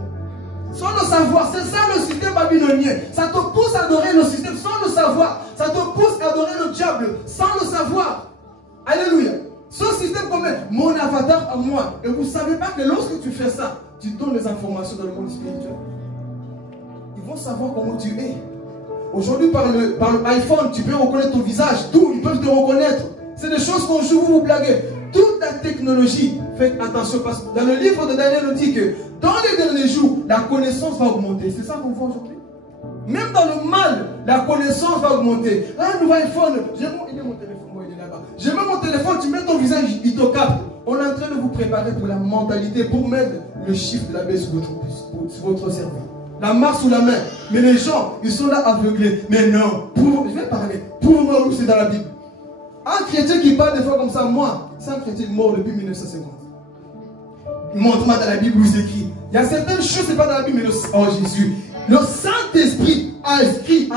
Sans le savoir, c'est ça le système babylonien. Ça te pousse à adorer le système sans le savoir. Ça te pousse à adorer le diable sans le savoir. Alléluia. Ce système comme mon avatar à moi. Et vous ne savez pas que lorsque tu fais ça, tu donnes les informations dans le monde spirituel. Ils vont savoir comment tu es. Aujourd'hui, par le iPhone, tu peux reconnaître ton visage. Tout, ils peuvent te reconnaître. C'est des choses qu'on joue, vous blaguez. Toute la technologie, faites attention parce que dans le livre de Daniel, on dit que dans les derniers jours, la connaissance va augmenter. C'est ça qu'on voit aujourd'hui. Même dans le mal, la connaissance va augmenter. Un nouveau iPhone, il est mon téléphone, moi il est là-bas. J'ai mis mon téléphone, tu mets ton visage, il te capte. On est en train de vous préparer pour la mentalité, pour mettre le chiffre de la baie sur votre cerveau. La marque sous la main. Mais les gens, ils sont là aveuglés. Mais non, je vais parler. Prouve-moi où c'est dans la Bible. Un chrétien qui parle des fois comme ça, moi, c'est un chrétien mort depuis 1950. Montre-moi dans la Bible où c'est écrit. Il y a certaines choses, c'est pas dans la Bible, mais oh Jésus. Le Saint-Esprit a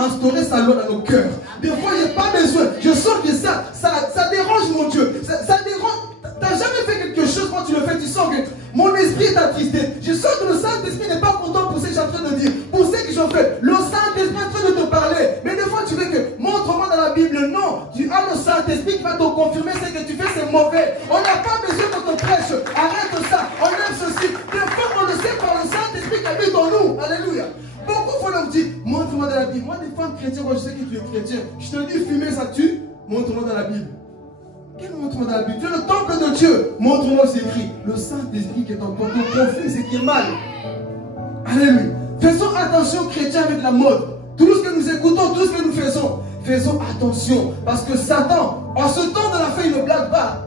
instauré sa loi dans nos cœurs. Des fois, il n'y a pas besoin. Je sens que ça dérange mon Dieu. Ça dérange. Tu n'as jamais fait quelque chose, quand tu le fais, tu sens que mon esprit est attristé. Je sens que le Saint-Esprit n'est pas content pour ce que je suis en train de dire. Pour ce que j'en fais. Le Saint-Esprit est en train de te parler. Mais des fois, tu veux que montre-moi dans la Bible. Non. Tu as le Saint-Esprit qui va te confirmer ce que tu fais, c'est mauvais. On n'a pas besoin de te prêche. Arrête ça. On aime ceci. Des fois, on le sait par le Saint-Esprit qui habite en nous. Alléluia. Beaucoup de fois, on me dit, montre-moi dans la Bible. Moi, des fois, chrétien, quand je sais que tu es chrétien, je te dis, fumer, ça tue. Montre-moi dans la Bible. Quel montre-moi dans la Bible? Tu es le temple de Dieu. Montre-moi c'est écrit. Le Saint-Esprit qui est en toi, te confirme ce qui est mal. Alléluia. Faisons attention, chrétiens, avec la mode. Tout ce que nous écoutons, tout ce que nous faisons, faisons attention. Parce que Satan, en ce temps de la fin, il ne blague pas.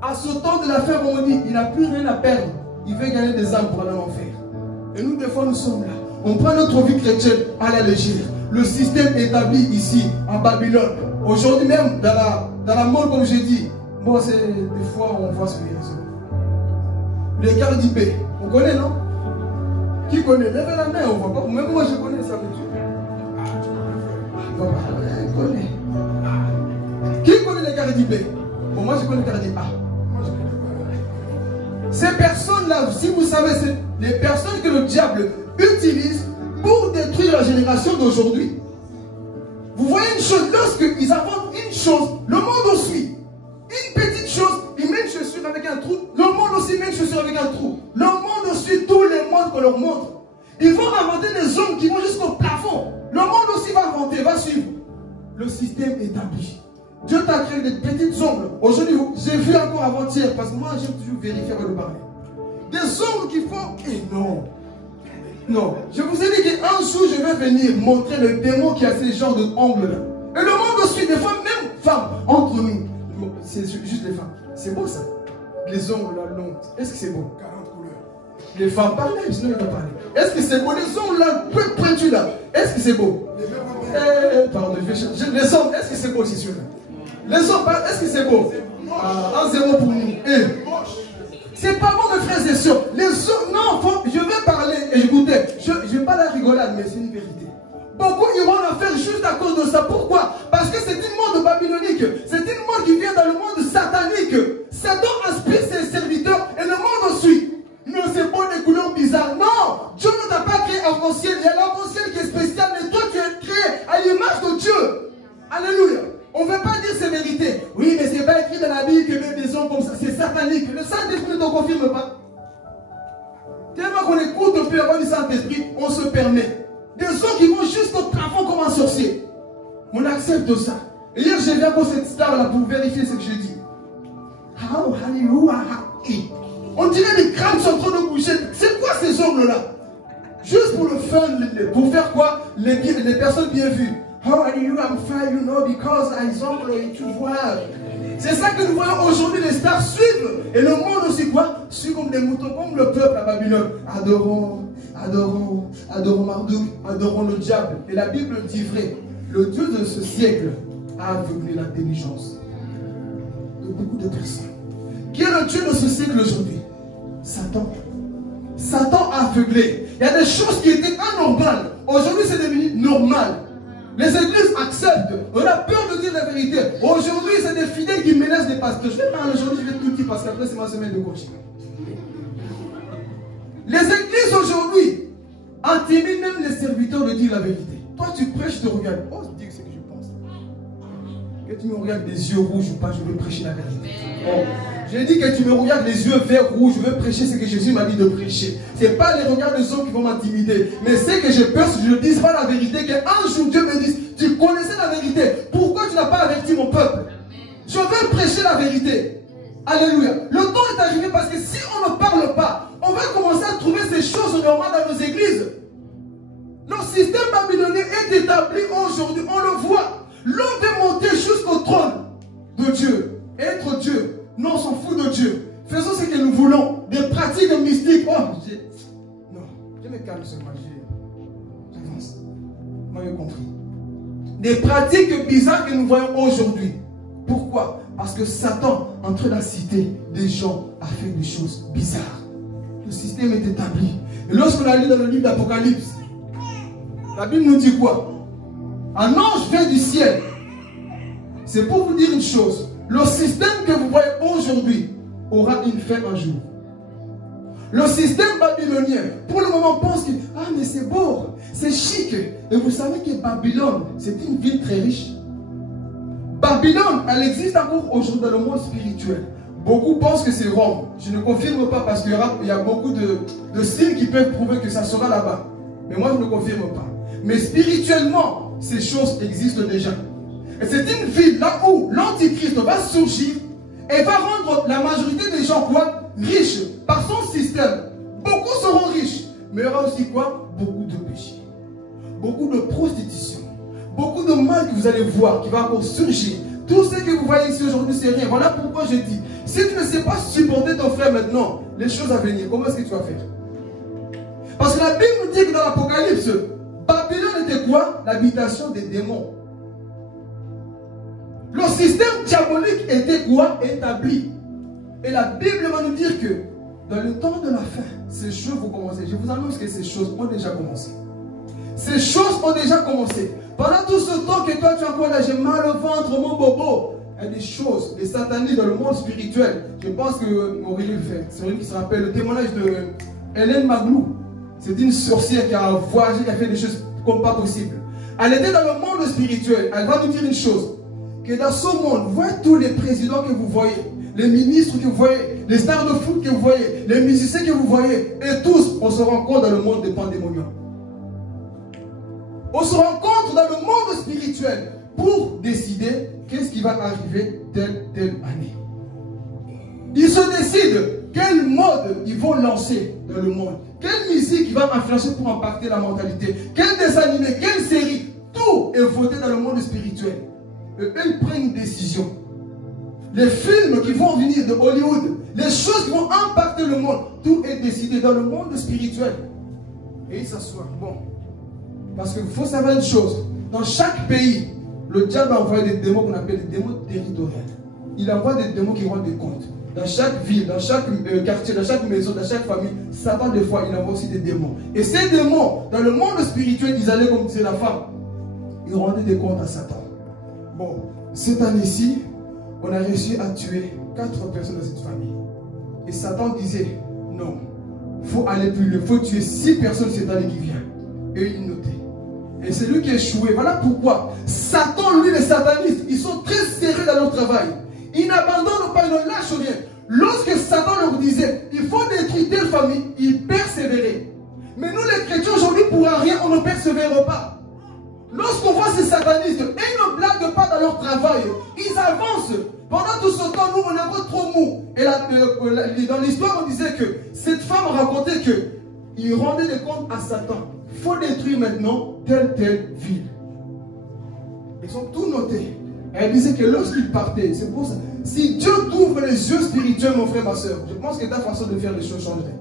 À ce temps de la fin, on dit, il n'a plus rien à perdre. Il veut gagner des âmes pour aller en enfer. Et nous, des fois, nous sommes là. On prend notre vie chrétienne à la légère. Le système établi ici, en Babylone. Aujourd'hui même, dans la mode, comme j'ai dit, bon, c'est des fois, on voit ce qu'il y a. Les Cardi B, on connaît, non? Qui connaît? Lèvez la main, on voit pas. Même moi, je connais ça, mais tu connais. Qui connaît les Cardi B? Bon, moi, je connais Cardi A. Ces personnes-là, si vous savez, c'est les personnes que le diable utilise pour détruire la génération d'aujourd'hui. Vous voyez une chose, lorsqu'ils inventent une chose, le monde suit. Une petite chose, ils mettent une chaussure avec un trou, le monde aussi met une chaussure avec un trou. Le monde suit tous les mondes qu'on leur montre. Ils vont inventer des hommes qui vont jusqu'au plafond. Le monde aussi va inventer, va suivre. Le système établi. Dieu t'a créé des petites ongles. Aujourd'hui, j'ai vu encore avant-hier, parce que moi j'aime toujours vérifier avant de parler. Des ongles qui font... Et non. Non. Je vous ai dit qu'un jour, je vais venir montrer le démon qui a ces genres d'ongles-là. Et le monde suit, des fois, même femmes, entre nous. C'est juste les femmes. C'est beau ça. Les ongles là longs. Est-ce que c'est beau? 40 couleurs. Les femmes parlent, sinon ils vont parler. Est-ce que c'est beau? Les hommes là, peu pointus là. Est-ce que c'est beau? Pardon, je vais chercher. Les hommes, est-ce que c'est beau, c'est sûr? Les hommes, est-ce que c'est beau? Un zéro pour nous. C'est pas bon, mes frères et sœurs. Les hommes, non, je vais parler. Écoutez, je ne vais pas la rigolade, mais c'est une vérité. Beaucoup ils vont la faire juste à cause de ça. Pourquoi? Parce que c'est une monde babylonique. C'est une monde qui vient dans le monde satanique. Satan inspire ses serviteurs et le monde suit. Non, c'est pas des couleurs bizarres. Non, Dieu ne t'a pas créé arc-en-ciel. Il y a l'arc-en-ciel qui est spécial, mais toi tu es créé à l'image de Dieu. Alléluia. On ne veut pas dire ces vérités. Oui, mais c'est pas écrit dans la Bible que même des hommes comme ça, c'est satanique. Le Saint-Esprit ne te confirme pas. Tellement qu'on écoute un peu avant du Saint-Esprit, on se permet. Des hommes qui vont jusqu'au plafond comme un sorcier. On accepte ça. Et hier, j'ai vu encore cette star-là pour vérifier ce que je dis. On dirait les crânes sont en train de bouger. C'est quoi ces ongles-là? Juste pour le fun, pour faire quoi? Les personnes bien vues. How are you? I'm fine, you know, because I zongle et tu vois. C'est ça que nous voyons aujourd'hui, les stars suivent. Et le monde aussi quoi? Suit comme des moutons, comme le peuple à Babylone. Adorons Marduk, adorons le diable. Et la Bible dit vrai, le Dieu de ce siècle a aveuglé l'intelligence de beaucoup de personnes. Qui est le Dieu de ce siècle aujourd'hui? Satan. Satan a aveuglé. Il y a des choses qui étaient anormales. Aujourd'hui, c'est devenu normal. Les églises acceptent. On a peur de dire la vérité. Aujourd'hui, c'est des fidèles qui menacent des pasteurs. Je vais parler aujourd'hui, je vais tout dire parce qu'après, c'est ma semaine de coaching. Les églises aujourd'hui intimident même les serviteurs de dire la vérité. Toi, tu prêches, je te regarde. Oh, dis ce que je pense. Que tu me regardes des yeux rouges ou pas, je veux prêcher la vérité. Oh. J'ai dit que tu me regardes les yeux verts rouges, je veux prêcher ce que Jésus m'a dit de prêcher. Ce n'est pas les regards des hommes qui vont m'intimider. Mais c'est que j'ai peur si je ne dis pas la vérité, qu'un jour Dieu me dise, tu connaissais la vérité. Pourquoi tu n'as pas averti mon peuple? Je veux prêcher la vérité. Alléluia. Le temps est arrivé parce que si on ne parle pas, on va commencer à trouver ces choses normales dans nos églises. Le système babylonien est établi aujourd'hui, on le voit. L'homme veut monter jusqu'au trône de Dieu, être Dieu. Non, on s'en fout de Dieu. Faisons ce que nous voulons. Des pratiques mystiques. Oh, non, je me calme seulement. J'avance. Vous m'avez compris. Des pratiques bizarres que nous voyons aujourd'hui. Pourquoi? Parce que Satan, entre la cité des gens, a fait des choses bizarres. Le système est établi. Et lorsqu'on a lu dans le livre d'Apocalypse, la Bible nous dit quoi? Un ange vient du ciel. C'est pour vous dire une chose. Le système que vous voyez aujourd'hui aura une fin un jour. Le système babylonien, pour le moment, pense que ah, mais c'est beau, c'est chic. Et vous savez que Babylone, c'est une ville très riche. Babylone, elle existe encore aujourd'hui dans le monde spirituel. Beaucoup pensent que c'est Rome. Je ne confirme pas parce qu'il y a beaucoup de signes qui peuvent prouver que ça sera là-bas. Mais moi, je ne confirme pas. Mais spirituellement, ces choses existent déjà. Et c'est une ville là où l'Antichrist va surgir et va rendre la majorité des gens quoi? Riches par son système. Beaucoup seront riches. Mais il y aura aussi quoi? Beaucoup de péchés. Beaucoup de prostitution. Beaucoup de mal que vous allez voir qui va encore surgir. Tout ce que vous voyez ici aujourd'hui, c'est rien. Voilà pourquoi je dis, si tu ne sais pas supporter ton frère maintenant, les choses à venir, comment est-ce que tu vas faire? Parce que la Bible nous dit que dans l'Apocalypse, Babylone était quoi? L'habitation des démons. Le système diabolique était quoi? Établi. Et la Bible va nous dire que dans le temps de la fin, ces choses vont commencer. Je vous annonce que ces choses ont déjà commencé. Ces choses ont déjà commencé. Pendant tout ce temps que toi tu as encore là, j'ai mal au ventre, mon bobo. Il y a des choses, des satanistes dans le monde spirituel. Je pense que Aurélie le fait. C'est Aurélie qui se rappelle le témoignage de Hélène Maglou. C'est une sorcière qui a voyagé, qui a fait des choses comme pas possible. Elle était dans le monde spirituel. Elle va nous dire une chose. Que dans ce monde, vous voyez tous les présidents que vous voyez, les ministres que vous voyez, les stars de foot que vous voyez, les musiciens que vous voyez, et tous, on se rencontre dans le monde des pandémoniums. On se rencontre dans le monde spirituel pour décider qu'est-ce qui va arriver telle année. Ils se décident quel mode ils vont lancer dans le monde, quelle musique va influencer pour impacter la mentalité, quel dessin animé, quelle série, tout est voté dans le monde spirituel. Et eux, ils prennent une décision. Les films qui vont venir de Hollywood, les choses qui vont impacter le monde. Tout est décidé dans le monde spirituel. Et il s'assoit. Bon. Parce qu'il faut savoir une chose. Dans chaque pays, le diable a envoyé des démons qu'on appelle des démons territoriaux. Il envoie des démons qui rendent des comptes. Dans chaque ville, dans chaque quartier, dans chaque maison, dans chaque famille, Satan, des fois, il envoie aussi des démons. Et ces démons, dans le monde spirituel, ils allaient, comme disait la femme, ils rendaient des comptes à Satan. Bon, cette année-ci, on a réussi à tuer 4 personnes dans cette famille. Et Satan disait, non, il faut aller plus loin, il faut tuer 6 personnes cette année qui vient. Et il notait. Et c'est lui qui a échoué. Voilà pourquoi Satan, lui, les satanistes, ils sont très sérieux dans leur travail. Ils n'abandonnent pas, ils ne lâchent rien. Lorsque Satan leur disait, il faut détruire telle famille, ils persévéraient. Mais nous, les chrétiens, aujourd'hui, pour rien, on ne persévère pas. Lorsqu'on voit ces satanistes, ils ne blaguent pas dans leur travail. Ils avancent. Pendant tout ce temps, nous, on est un peu trop mou. Et dans l'histoire, on disait que cette femme racontait qu'il rendait des comptes à Satan. Il faut détruire maintenant telle ville. Ils ont tout noté. Et elle disait que lorsqu'il partait, c'est pour ça. Si Dieu t'ouvre les yeux spirituels, mon frère, ma soeur, je pense que ta façon de faire les choses changerait.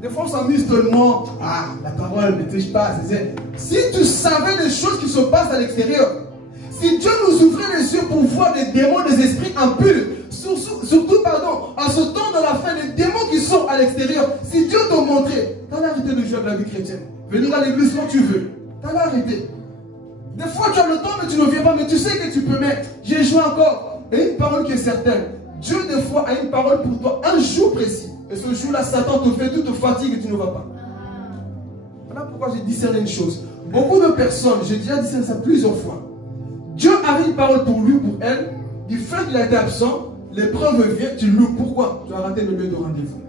Des fois, on s'amuse tellement. Ah, la parole ne touche pas. Si tu savais les choses qui se passent à l'extérieur, si Dieu nous ouvrait les yeux pour voir des démons, des esprits impurs, surtout, en ce temps de la fin, les démons qui sont à l'extérieur, si Dieu te montrait, tu as arrêté de jouer avec la vie chrétienne. Venir à l'église quand tu veux. Tu as arrêté. Des fois, tu as le temps, mais tu ne viens pas, mais tu sais que tu peux mettre. J'ai joué encore. Et une parole qui est certaine. Dieu, des fois, a une parole pour toi, un jour précis. Et ce jour-là, Satan te fait, tout te fatigue et tu ne vas pas. Voilà pourquoi j'ai discerné une chose. Beaucoup de personnes, j'ai déjà discerné ça plusieurs fois. Dieu avait une parole pour lui, pour elle. Du fait qu'il a été absent, l'épreuve vient, tu loues. Pourquoi? Tu as raté le lieu de rendez-vous.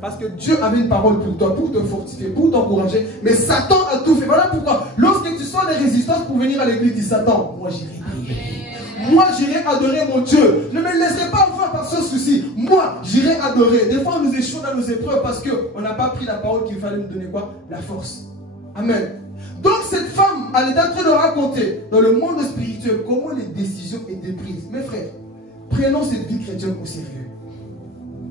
Parce que Dieu avait une parole pour toi, pour te fortifier, pour t'encourager. Mais Satan a tout fait. Voilà pourquoi, lorsque tu sens des résistances pour venir à l'église, dis Satan, moi j'irai prier. Moi j'irai adorer mon Dieu. Ne me laisserai pas voir par ce souci. Moi j'irai adorer. Des fois nous échouons dans nos épreuves parce qu'on n'a pas pris la parole qu'il fallait nous donner quoi? La force. Amen. Donc cette femme, elle est en train de raconter dans le monde spirituel comment les décisions étaient prises. Mes frères, prenons cette vie chrétienne au sérieux.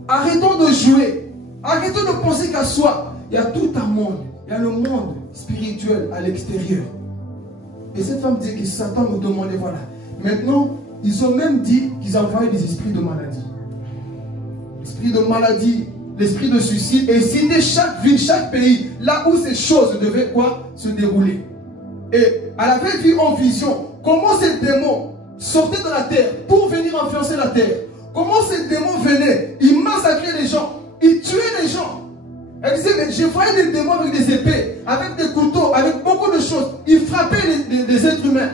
Arrêtons de jouer. Arrêtons de penser qu'à soi. Il y a tout un monde. Il y a le monde spirituel à l'extérieur. Et cette femme dit que Satan me demandait, voilà. Maintenant, ils ont même dit qu'ils envoyaient des esprits de maladie. L'esprit de maladie, l'esprit de suicide. Et citer chaque ville, chaque pays, là où ces choses devaient quoi? Se dérouler. Et elle avait vu en vision comment ces démons sortaient de la terre pour venir influencer la terre. Comment ces démons venaient, ils massacraient les gens. Il tuait les gens. Elle disait, mais je voyais des démons avec des épées, avec des couteaux, avec beaucoup de choses. Ils frappaient les êtres humains.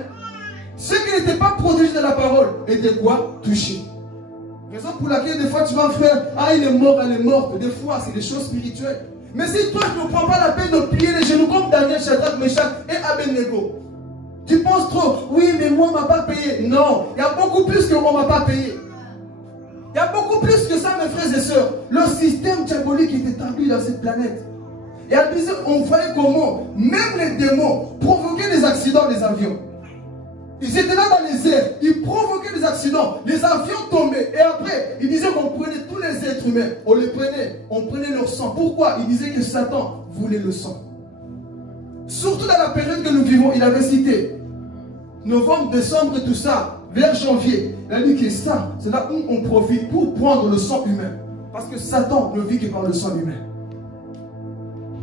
Ceux qui n'étaient pas protégés de la parole étaient quoi? Touchés. Raison pour laquelle des fois tu vas faire, ah il est mort, elle est morte. Des fois c'est des choses spirituelles. Mais si toi tu ne prends pas la peine de plier les genoux comme Daniel, Shadrach, Meshach et Abednego, tu penses trop, oui mais moi on ne m'a pas payé. Non, il y a beaucoup plus qu'on ne m'a pas payé. Il y a beaucoup plus que ça, mes frères et sœurs. Le système diabolique est établi dans cette planète. Et elle disait, on voyait comment même les démons provoquaient des accidents des avions. Ils étaient là dans les airs, ils provoquaient des accidents, les avions tombaient. Et après, ils disaient qu'on prenait tous les êtres humains, on les prenait, on prenait leur sang. Pourquoi? Ils disaient que Satan voulait le sang. Surtout dans la période que nous vivons, il avait cité novembre, décembre et tout ça, vers janvier. Il a dit que ça, c'est là où on profite pour prendre le sang humain. Parce que Satan ne vit que par le sang humain.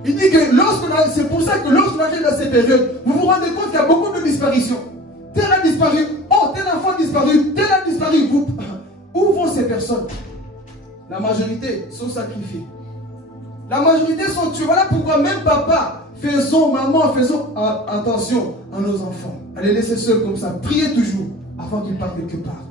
Il dit que c'est pour ça que lorsqu'on arrive dans ces périodes, vous vous rendez compte qu'il y a beaucoup de disparitions. Tel a disparu, oh tel enfant a disparu, tel a disparu. Où vont ces personnes? La majorité sont sacrifiées. La majorité sont tuées. Voilà pourquoi même papa, maman, faisons attention à nos enfants. Allez laisser seuls comme ça. Priez toujours avant qu'ils partent quelque part.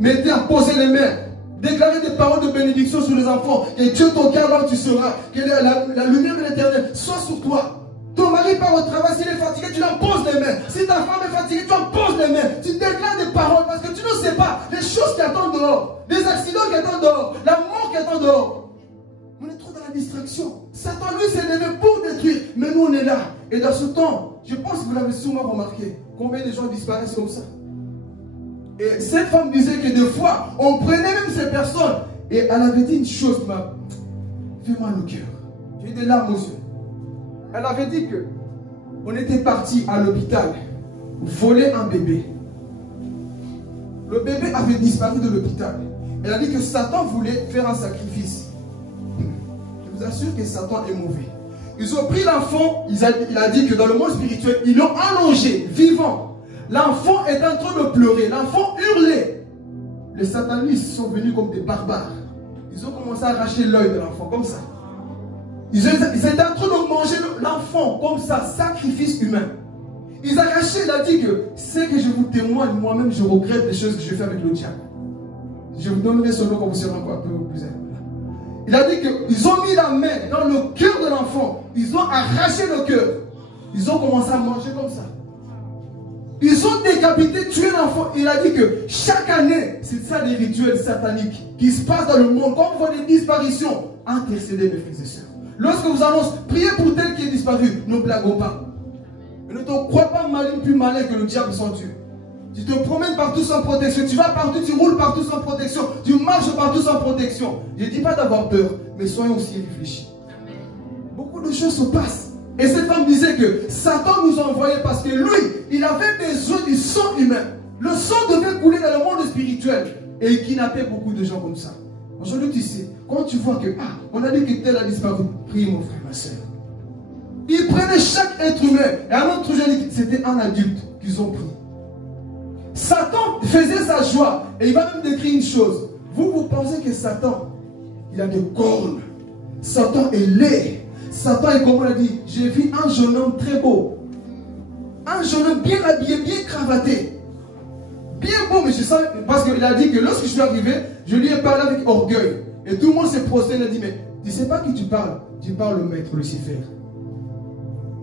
Mettez à poser les mains. Déclarez des paroles de bénédiction sur les enfants. Que Dieu te garde là où tu seras. Que la lumière de l'éternel soit sur toi. Ton mari part au travail, s'il est fatigué, tu lui poses les mains. Si ta femme est fatiguée, tu lui poses les mains. Tu déclares des paroles parce que tu ne sais pas les choses qui attendent dehors. Les accidents qui attendent dehors. La mort qui attend dehors. On est trop dans la distraction. Satan, lui, s'est levé pour détruire. Mais nous, on est là. Et dans ce temps, je pense que vous l'avez sûrement remarqué. Combien de gens disparaissent comme ça? Et cette femme disait que des fois, on prenait même ces personnes. Et elle avait dit une chose, fait mal au cœur. J'ai eu des larmes aux yeux. Elle avait dit que on était parti à l'hôpital voler un bébé. Le bébé avait disparu de l'hôpital. Elle a dit que Satan voulait faire un sacrifice. Je vous assure que Satan est mauvais. Ils ont pris l'enfant, il a dit que dans le monde spirituel, ils l'ont allongé, vivant. L'enfant est en train de pleurer, l'enfant hurlait. Les satanistes sont venus comme des barbares. Ils ont commencé à arracher l'œil de l'enfant, comme ça. Ils étaient en train de manger l'enfant, comme ça, sacrifice humain. Ils arrachaient, il a dit que c'est que je vous témoigne, moi-même, je regrette les choses que je fais avec le diable. Je vous donnerai son nom quand vous serez encore un peu plus humble. Il a dit qu'ils ont mis la main dans le cœur de l'enfant. Ils ont arraché le cœur. Ils ont commencé à manger comme ça. Ils ont décapité, tué l'enfant. Il a dit que chaque année, c'est ça les rituels sataniques qui se passent dans le monde. Quand on voit des disparitions, intercédez mes frères et sœurs. Lorsque vous annoncez, priez pour tel qui est disparu, ne blaguons pas. Ne te crois pas malin plus malin que le diable sans Dieu. Tu te promènes partout sans protection. Tu vas partout, tu roules partout sans protection. Tu marches partout sans protection. Je ne dis pas d'avoir peur, mais soyons aussi réfléchis. Beaucoup de choses se passent. Et cette femme disait que Satan nous a envoyés parce que lui, il avait besoin du sang humain. Le sang devait couler dans le monde spirituel. Et il kidnappait beaucoup de gens comme ça. Aujourd'hui, tu sais, quand tu vois que, on a dit que tel a disparu, prie mon frère, ma soeur. Ils prenaient chaque être humain. Et un autre jour, c'était un adulte qu'ils ont pris. Satan faisait sa joie. Et il va même décrire une chose. Vous pensez que Satan, il a des cornes. Satan est laid. Satan est comme on a dit. J'ai vu un jeune homme très beau. Un jeune homme bien habillé, bien cravaté. Bien beau, mais je sens. Parce qu'il a dit que lorsque je suis arrivé, je lui ai parlé avec orgueil. Et tout le monde s'est prosterné et a dit, mais tu ne sais pas qui tu parles. Tu parles au maître Lucifer.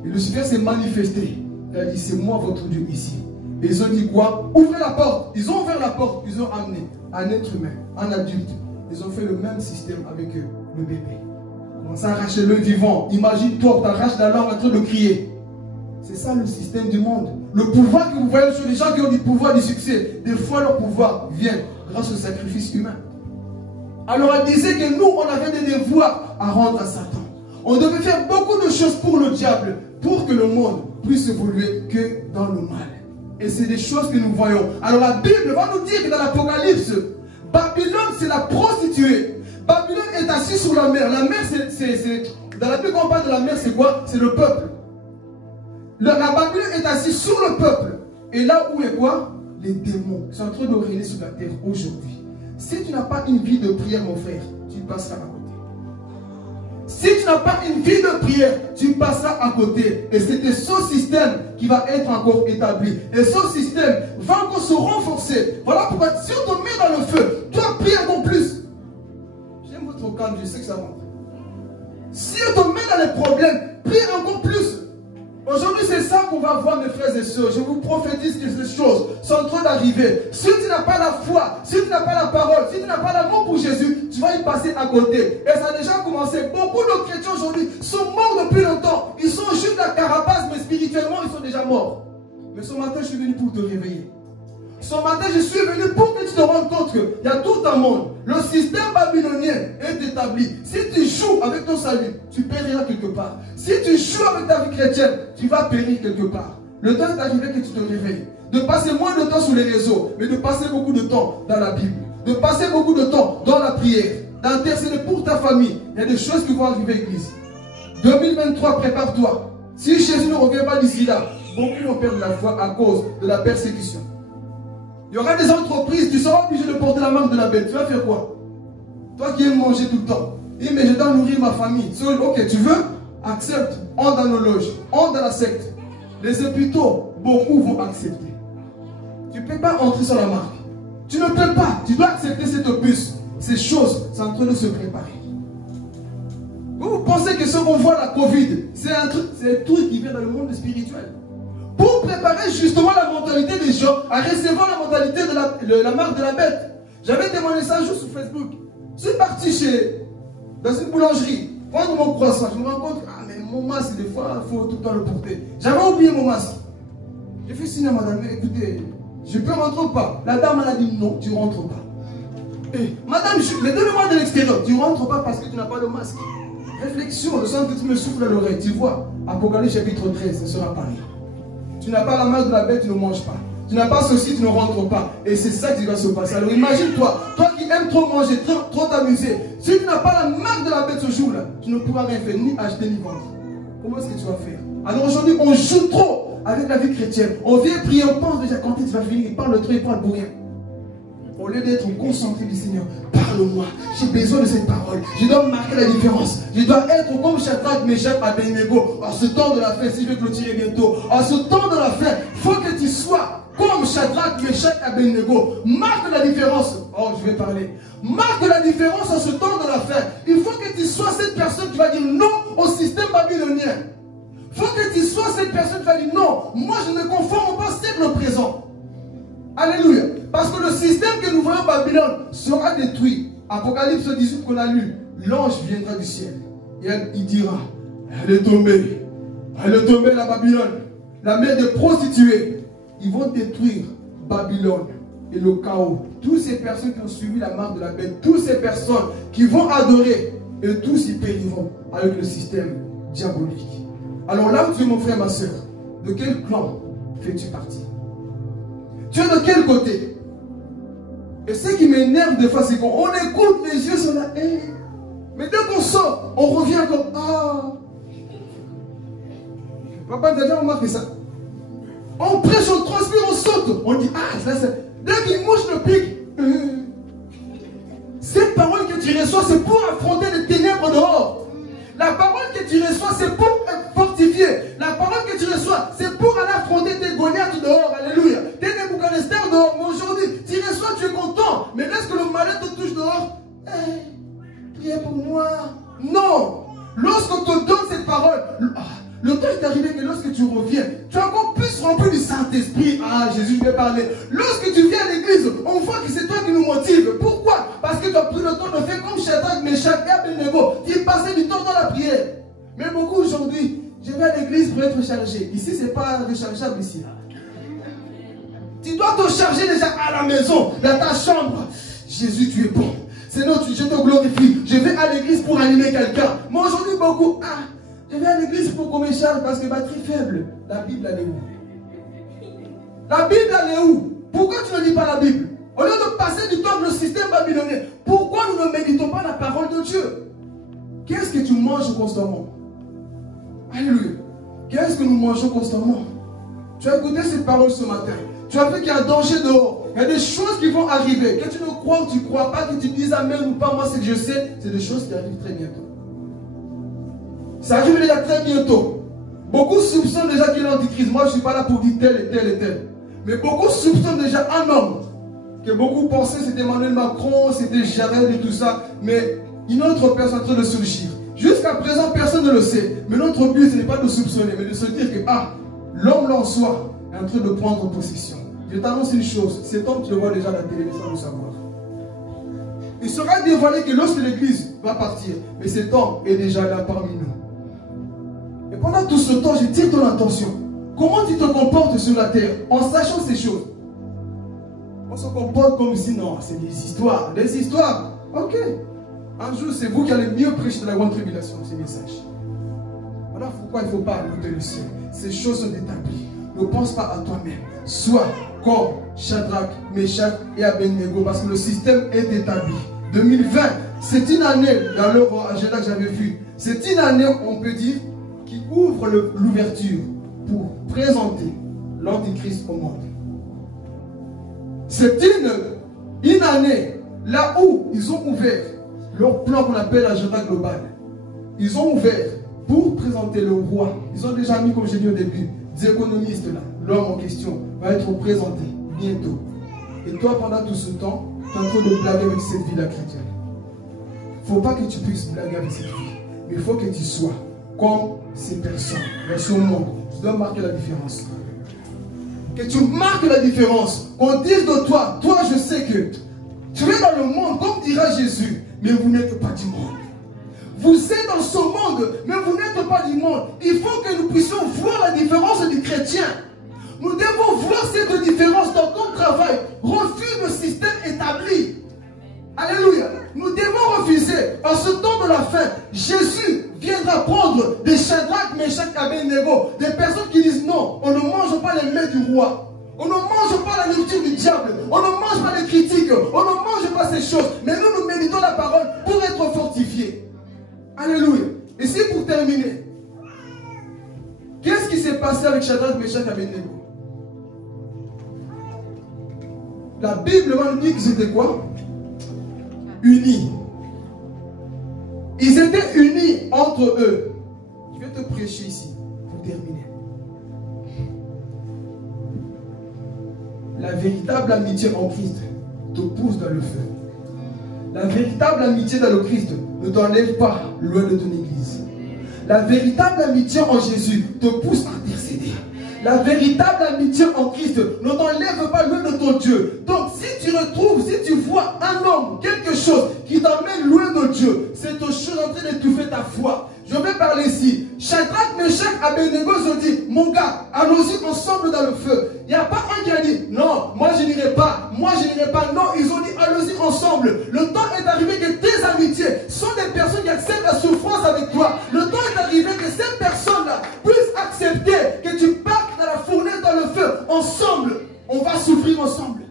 Et Lucifer s'est manifesté. Il a dit, c'est moi votre Dieu ici. Et ils ont dit quoi? Ouvrez la porte. Ils ont ouvert la porte. Ils ont amené un être humain, un adulte. Ils ont fait le même système avec eux, le bébé. Comment ça arracher l'œil vivant? Imagine-toi, tu arraches la langue en train de crier. C'est ça le système du monde. Le pouvoir que vous voyez sur les gens qui ont du pouvoir, du succès, des fois leur pouvoir vient grâce au sacrifice humain. Alors elle disait que nous, on avait des devoirs à rendre à Satan. On devait faire beaucoup de choses pour le diable, pour que le monde puisse évoluer que dans le mal. Et c'est des choses que nous voyons. Alors la Bible va nous dire que dans l'Apocalypse, Babylone c'est la prostituée. Babylone est assise sur la mer. La mer c'est... Dans la Bible quand on parle de la mer c'est quoi? C'est le peuple. La Babylone est assise sur le peuple. Et là où est quoi? Les démons qui sont en train de régner sur la terre aujourd'hui. Si tu n'as pas une vie de prière mon frère, tu passeras à côté. Si tu n'as pas une vie de prière, tu passeras à côté. Et c'est ce système qui va être encore établi. Et ce système va encore se renforcer. Voilà pourquoi si on te met dans le feu, toi prie encore plus. J'aime votre calme, je sais que ça rentre. Si on te met dans les problèmes, prie encore plus. Aujourd'hui, c'est ça qu'on va voir, mes frères et sœurs. Je vous prophétise que ces choses sont en train d'arriver. Si tu n'as pas la foi, si tu n'as pas la parole, si tu n'as pas l'amour pour Jésus, tu vas y passer à côté. Et ça a déjà commencé. Beaucoup de chrétiens aujourd'hui sont morts depuis longtemps. Ils sont juste la carapace, mais spirituellement, ils sont déjà morts. Mais ce matin, je suis venu pour te réveiller. Ce matin, je suis venu pour que tu te rendes compte qu'il y a tout un monde. Le système babylonien est établi. Si tu joues avec ton salut, tu périras quelque part. Si tu joues avec ta vie chrétienne, tu vas périr quelque part. Le temps est arrivé que tu te réveilles. De passer moins de temps sur les réseaux, mais de passer beaucoup de temps dans la Bible. De passer beaucoup de temps dans la prière. D'intercéder pour ta famille. Il y a des choses qui vont arriver, Église. 2023, prépare-toi. Si Jésus ne revient pas d'ici là, beaucoup vont perdre la foi à cause de la persécution. Il y aura des entreprises, tu seras obligé de porter la marque de la bête. Tu vas faire quoi? Toi qui aimes manger tout le temps. Dis, mais je dois nourrir ma famille. Ok, tu veux? Accepte. Entre dans nos loges. Entre dans la secte. Les hôpitaux, beaucoup vont accepter. Tu ne peux pas entrer sur la marque. Tu ne peux pas. Tu dois accepter cette puce. Ces choses sont en train de se préparer. Vous pensez que ce qu'on voit, la Covid, c'est un truc qui vient dans le monde spirituel? Pour préparer justement la mentalité des gens à recevoir la mentalité de la marque de la bête. J'avais témoigné ça un jour sur Facebook. Je suis parti dans une boulangerie, prendre mon croissant. Je me rends compte, mais mon masque, des fois, il faut tout le temps le porter. J'avais oublié mon masque. J'ai fait signe à madame, écoutez, je peux rentrer ou pas? La dame elle a dit non, tu ne rentres pas. Madame, mais donne-moi de l'extérieur. Tu ne rentres pas parce que tu n'as pas de masque. Réflexion, le sang que tu me souffles à l'oreille. Tu vois, Apocalypse chapitre 13, ce sera pareil. Tu n'as pas la marque de la bête, tu ne manges pas. Tu n'as pas ceci, tu ne rentres pas. Et c'est ça qui va se passer. Alors imagine-toi, toi qui aimes trop manger, trop t'amuser. Si tu n'as pas la marque de la bête ce jour-là, tu ne pourras rien faire, ni acheter, ni vendre. Comment est-ce que tu vas faire? Alors aujourd'hui, on joue trop avec la vie chrétienne. On vient prier, on pense déjà quand tu vas finir, il parle trop, il parle pour rien. Au lieu d'être concentré du Seigneur, parle-moi, j'ai besoin de cette parole, je dois marquer la différence, je dois être comme Shadrach, Meshach, Abednego, en ce temps de la fin, si je vais clôturer bientôt, en ce temps de la fin, il faut que tu sois comme Shadrach, Meshach, Abednego, marque la différence, oh je vais parler, marque la différence en ce temps de la fin, il faut que tu sois cette personne qui va dire non au système babylonien, il faut que tu sois cette personne qui va dire non, moi je ne conforme pas au siècle présent. Alléluia. Parce que le système que nous voyons Babylone sera détruit. Apocalypse 18 qu'on a lu. L'ange viendra du ciel. Et il dira, elle est tombée la Babylone. La mère des prostituées. Ils vont détruire Babylone et le chaos. Toutes ces personnes qui ont suivi la marque de la bête. Toutes ces personnes qui vont adorer. Et tous y périront avec le système diabolique. Alors là où tu es mon frère, ma soeur, de quel clan fais-tu partie? Tu es de quel côté? Et ce qui m'énerve des fois, c'est qu'on écoute, les yeux sont là. Mais dès qu'on sort, on revient comme ah. Papa, t'as déjà remarqué ça? On prêche, on transpire, on saute. On dit ah, ça c'est. Dès qu'il mouche le pic. Cette parole que tu reçois, c'est pour affronter les ténèbres dehors. La parole que tu reçois, c'est pour fortifier. La parole que tu reçois, c'est pour aller affronter tes Goliaths dehors. Alléluia. Tes Nebuchadnezzar dehors. Mais aujourd'hui, tu reçois, tu es content. Mais lorsque le malin te touche dehors, priez pour moi. Non. Lorsqu'on te donne cette parole, le temps est arrivé que lorsque tu reviens, tu es encore plus rempli du Saint-Esprit. Ah, Jésus, je vais parler. Lorsque tu viens à l'église, on voit que c'est toi qui nous motive. Pourquoi? Parce que tu as pris le temps de faire comme Shadrach, Meshach et Abednego. Tu passais du temps dans la prière. Mais beaucoup aujourd'hui, je vais à l'église pour être chargé. Ici, ce n'est pas rechargeable ici. Tu dois te charger déjà à la maison, dans ta chambre. Jésus, tu es bon. Seigneur, je te glorifie. Je vais à l'église pour animer quelqu'un. Mais aujourd'hui, beaucoup, je vais à l'église pour qu'on me charge parce que batterie faible. La Bible, elle est où? La Bible, elle est où? Pourquoi tu ne lis pas la Bible? Au lieu de passer du temps dans le système babylonien, pourquoi nous ne méditons pas la parole de Dieu? Qu'est-ce que tu manges constamment? Alléluia. Qu'est-ce que nous mangeons constamment? Tu as écouté cette parole ce matin. Tu as vu qu'il y a un danger dehors. Il y a des choses qui vont arriver. Que tu ne crois ou tu ne crois pas, que tu dises amen ou pas, moi c'est que je sais, c'est des choses qui arrivent très bientôt. Ça arrive déjà très bientôt. Beaucoup soupçonnent déjà qu'il est l'antichrist. Moi je ne suis pas là pour dire tel et tel et tel. Mais beaucoup soupçonnent déjà un homme. Que beaucoup pensaient c'était Emmanuel Macron, c'était Jared et tout ça. Mais une autre personne est en train de surgir. Jusqu'à présent, personne ne le sait. Mais notre but, ce n'est pas de soupçonner, mais de se dire que l'homme là en soi est en train de prendre possession. Je t'annonce une chose, cet homme, tu le vois déjà à la télé, sans le savoir. Il sera dévoilé que lorsque l'église va partir, mais cet homme est déjà là parmi nous. Et pendant tout ce temps, je tire ton attention. Comment tu te comportes sur la terre en sachant ces choses? On se comporte comme si, non, c'est des histoires. Des histoires, ok. Un jour, c'est vous qui allez mieux prêcher de la grande tribulation, ces messages. Voilà pourquoi il ne faut pas écouter le ciel. Ces choses sont établies. Ne pense pas à toi-même. Sois comme Shadrach, Meshach et Abednego, parce que le système est établi. 2020, c'est une année, dans leur agenda que j'avais vu, c'est une année, on peut dire, qui ouvre l'ouverture pour présenter l'Antichrist au monde. C'est une année là où ils ont ouvert leur plan qu'on appelle l'agenda global. Ils ont ouvert pour présenter le roi. Ils ont déjà mis, comme j'ai dit au début, des économistes là. L'homme en question va être présenté bientôt. Et toi, pendant tout ce temps, tu es en train de blaguer avec cette vie-là chrétienne. Il ne faut pas que tu puisses blaguer avec cette vie. Mais il faut que tu sois comme ces personnes dans ce monde. Tu dois marquer la différence. Que tu marques la différence. Qu'on dise de toi, toi je sais que tu es dans le monde, comme dira Jésus, mais vous n'êtes pas du monde. Vous êtes dans ce monde, mais vous n'êtes pas du monde. Il faut que nous puissions voir la différence du chrétien. Nous devons voir cette différence dans ton travail. Refuse le système établi. Alléluia. Nous devons refuser. En ce temps de la fin, Jésus viendra prendre des Shadrach, Meshach, Abednego, des personnes qui disent non, on ne mange pas les mets du roi. On ne mange pas la nourriture du diable. On ne mange pas les critiques. On ne mange pas ces choses. Mais nous méditons la parole pour être fortifiés. Alléluia. Et si pour terminer, qu'est-ce qui s'est passé avec Shadrach, Meshach et Abednego? La Bible nous dit qu'ils étaient quoi? Unis. Ils étaient unis entre eux. Je vais te prêcher ici pour terminer. La véritable amitié en Christ te pousse dans le feu. La véritable amitié dans le Christ ne t'enlève pas loin de ton église. La véritable amitié en Jésus te pousse à intercéder. La véritable amitié en Christ ne t'enlève pas loin de ton Dieu. Donc si tu retrouves, si tu vois un homme, quelque chose qui t'emmène loin de Dieu, c'est une chose en train d'étouffer ta foi. Je vais parler ici. Shadrach, Meshach, Abednego se dit, mon gars, allons-y ensemble dans le feu. Il n'y a pas un qui a dit, non, moi je n'irai pas, moi je n'irai pas. Non, ils ont dit, allons-y ensemble. Le temps est arrivé que tes amitiés sont des personnes qui acceptent la souffrance avec toi. Le temps est arrivé que ces personnes-là puissent accepter que tu partes dans la fournaise, dans le feu, ensemble. On va souffrir ensemble.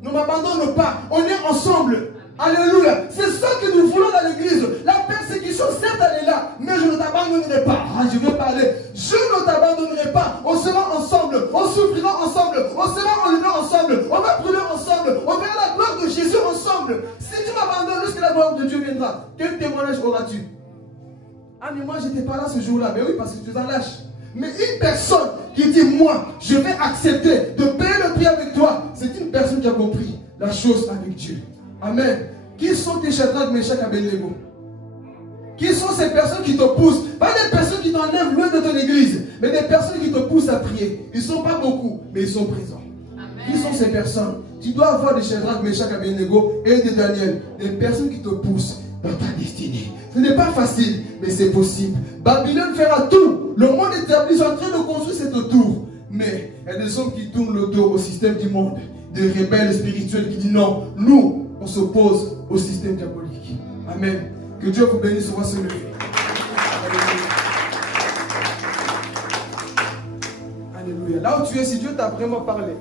Ne m'abandonne pas, on est ensemble. Alléluia. C'est ça que nous voulons dans l'église. La persécution, certes, elle est là, mais je ne t'abandonnerai pas. Ah, je vais parler. Je ne t'abandonnerai pas. On sera ensemble. On souffrira ensemble. On sera enlevé ensemble. On va brûler ensemble. On verra la gloire de Jésus ensemble. Si tu m'abandonnes lorsque la gloire de Dieu viendra, quel témoignage auras-tu? Ah, mais moi, je n'étais pas là ce jour-là. Mais oui, parce que tu es un lâche. Mais une personne qui dit, moi, je vais accepter de payer le prix avec toi, c'est une personne qui a compris la chose avec Dieu. Amen. Qui sont tes Shadrach, Meshach, Abednego? Qui sont ces personnes qui te poussent? Pas des personnes qui t'enlèvent loin de ton église, mais des personnes qui te poussent à prier. Ils ne sont pas beaucoup, mais ils sont présents. Amen. Qui sont ces personnes? Tu dois avoir des Shadrach, Meshach, Abednego et des Daniel. Des personnes qui te poussent dans ta destinée. Ce n'est pas facile, mais c'est possible. Babylone fera tout. Le monde établi est en train de construire cette tour. Mais il y a des hommes qui tournent le dos au système du monde. Des rebelles spirituels qui disent non, nous, on s'oppose au système diabolique. Amen. Que Dieu vous bénisse, on va se lever. Alléluia. Là où tu es, si Dieu t'a vraiment parlé,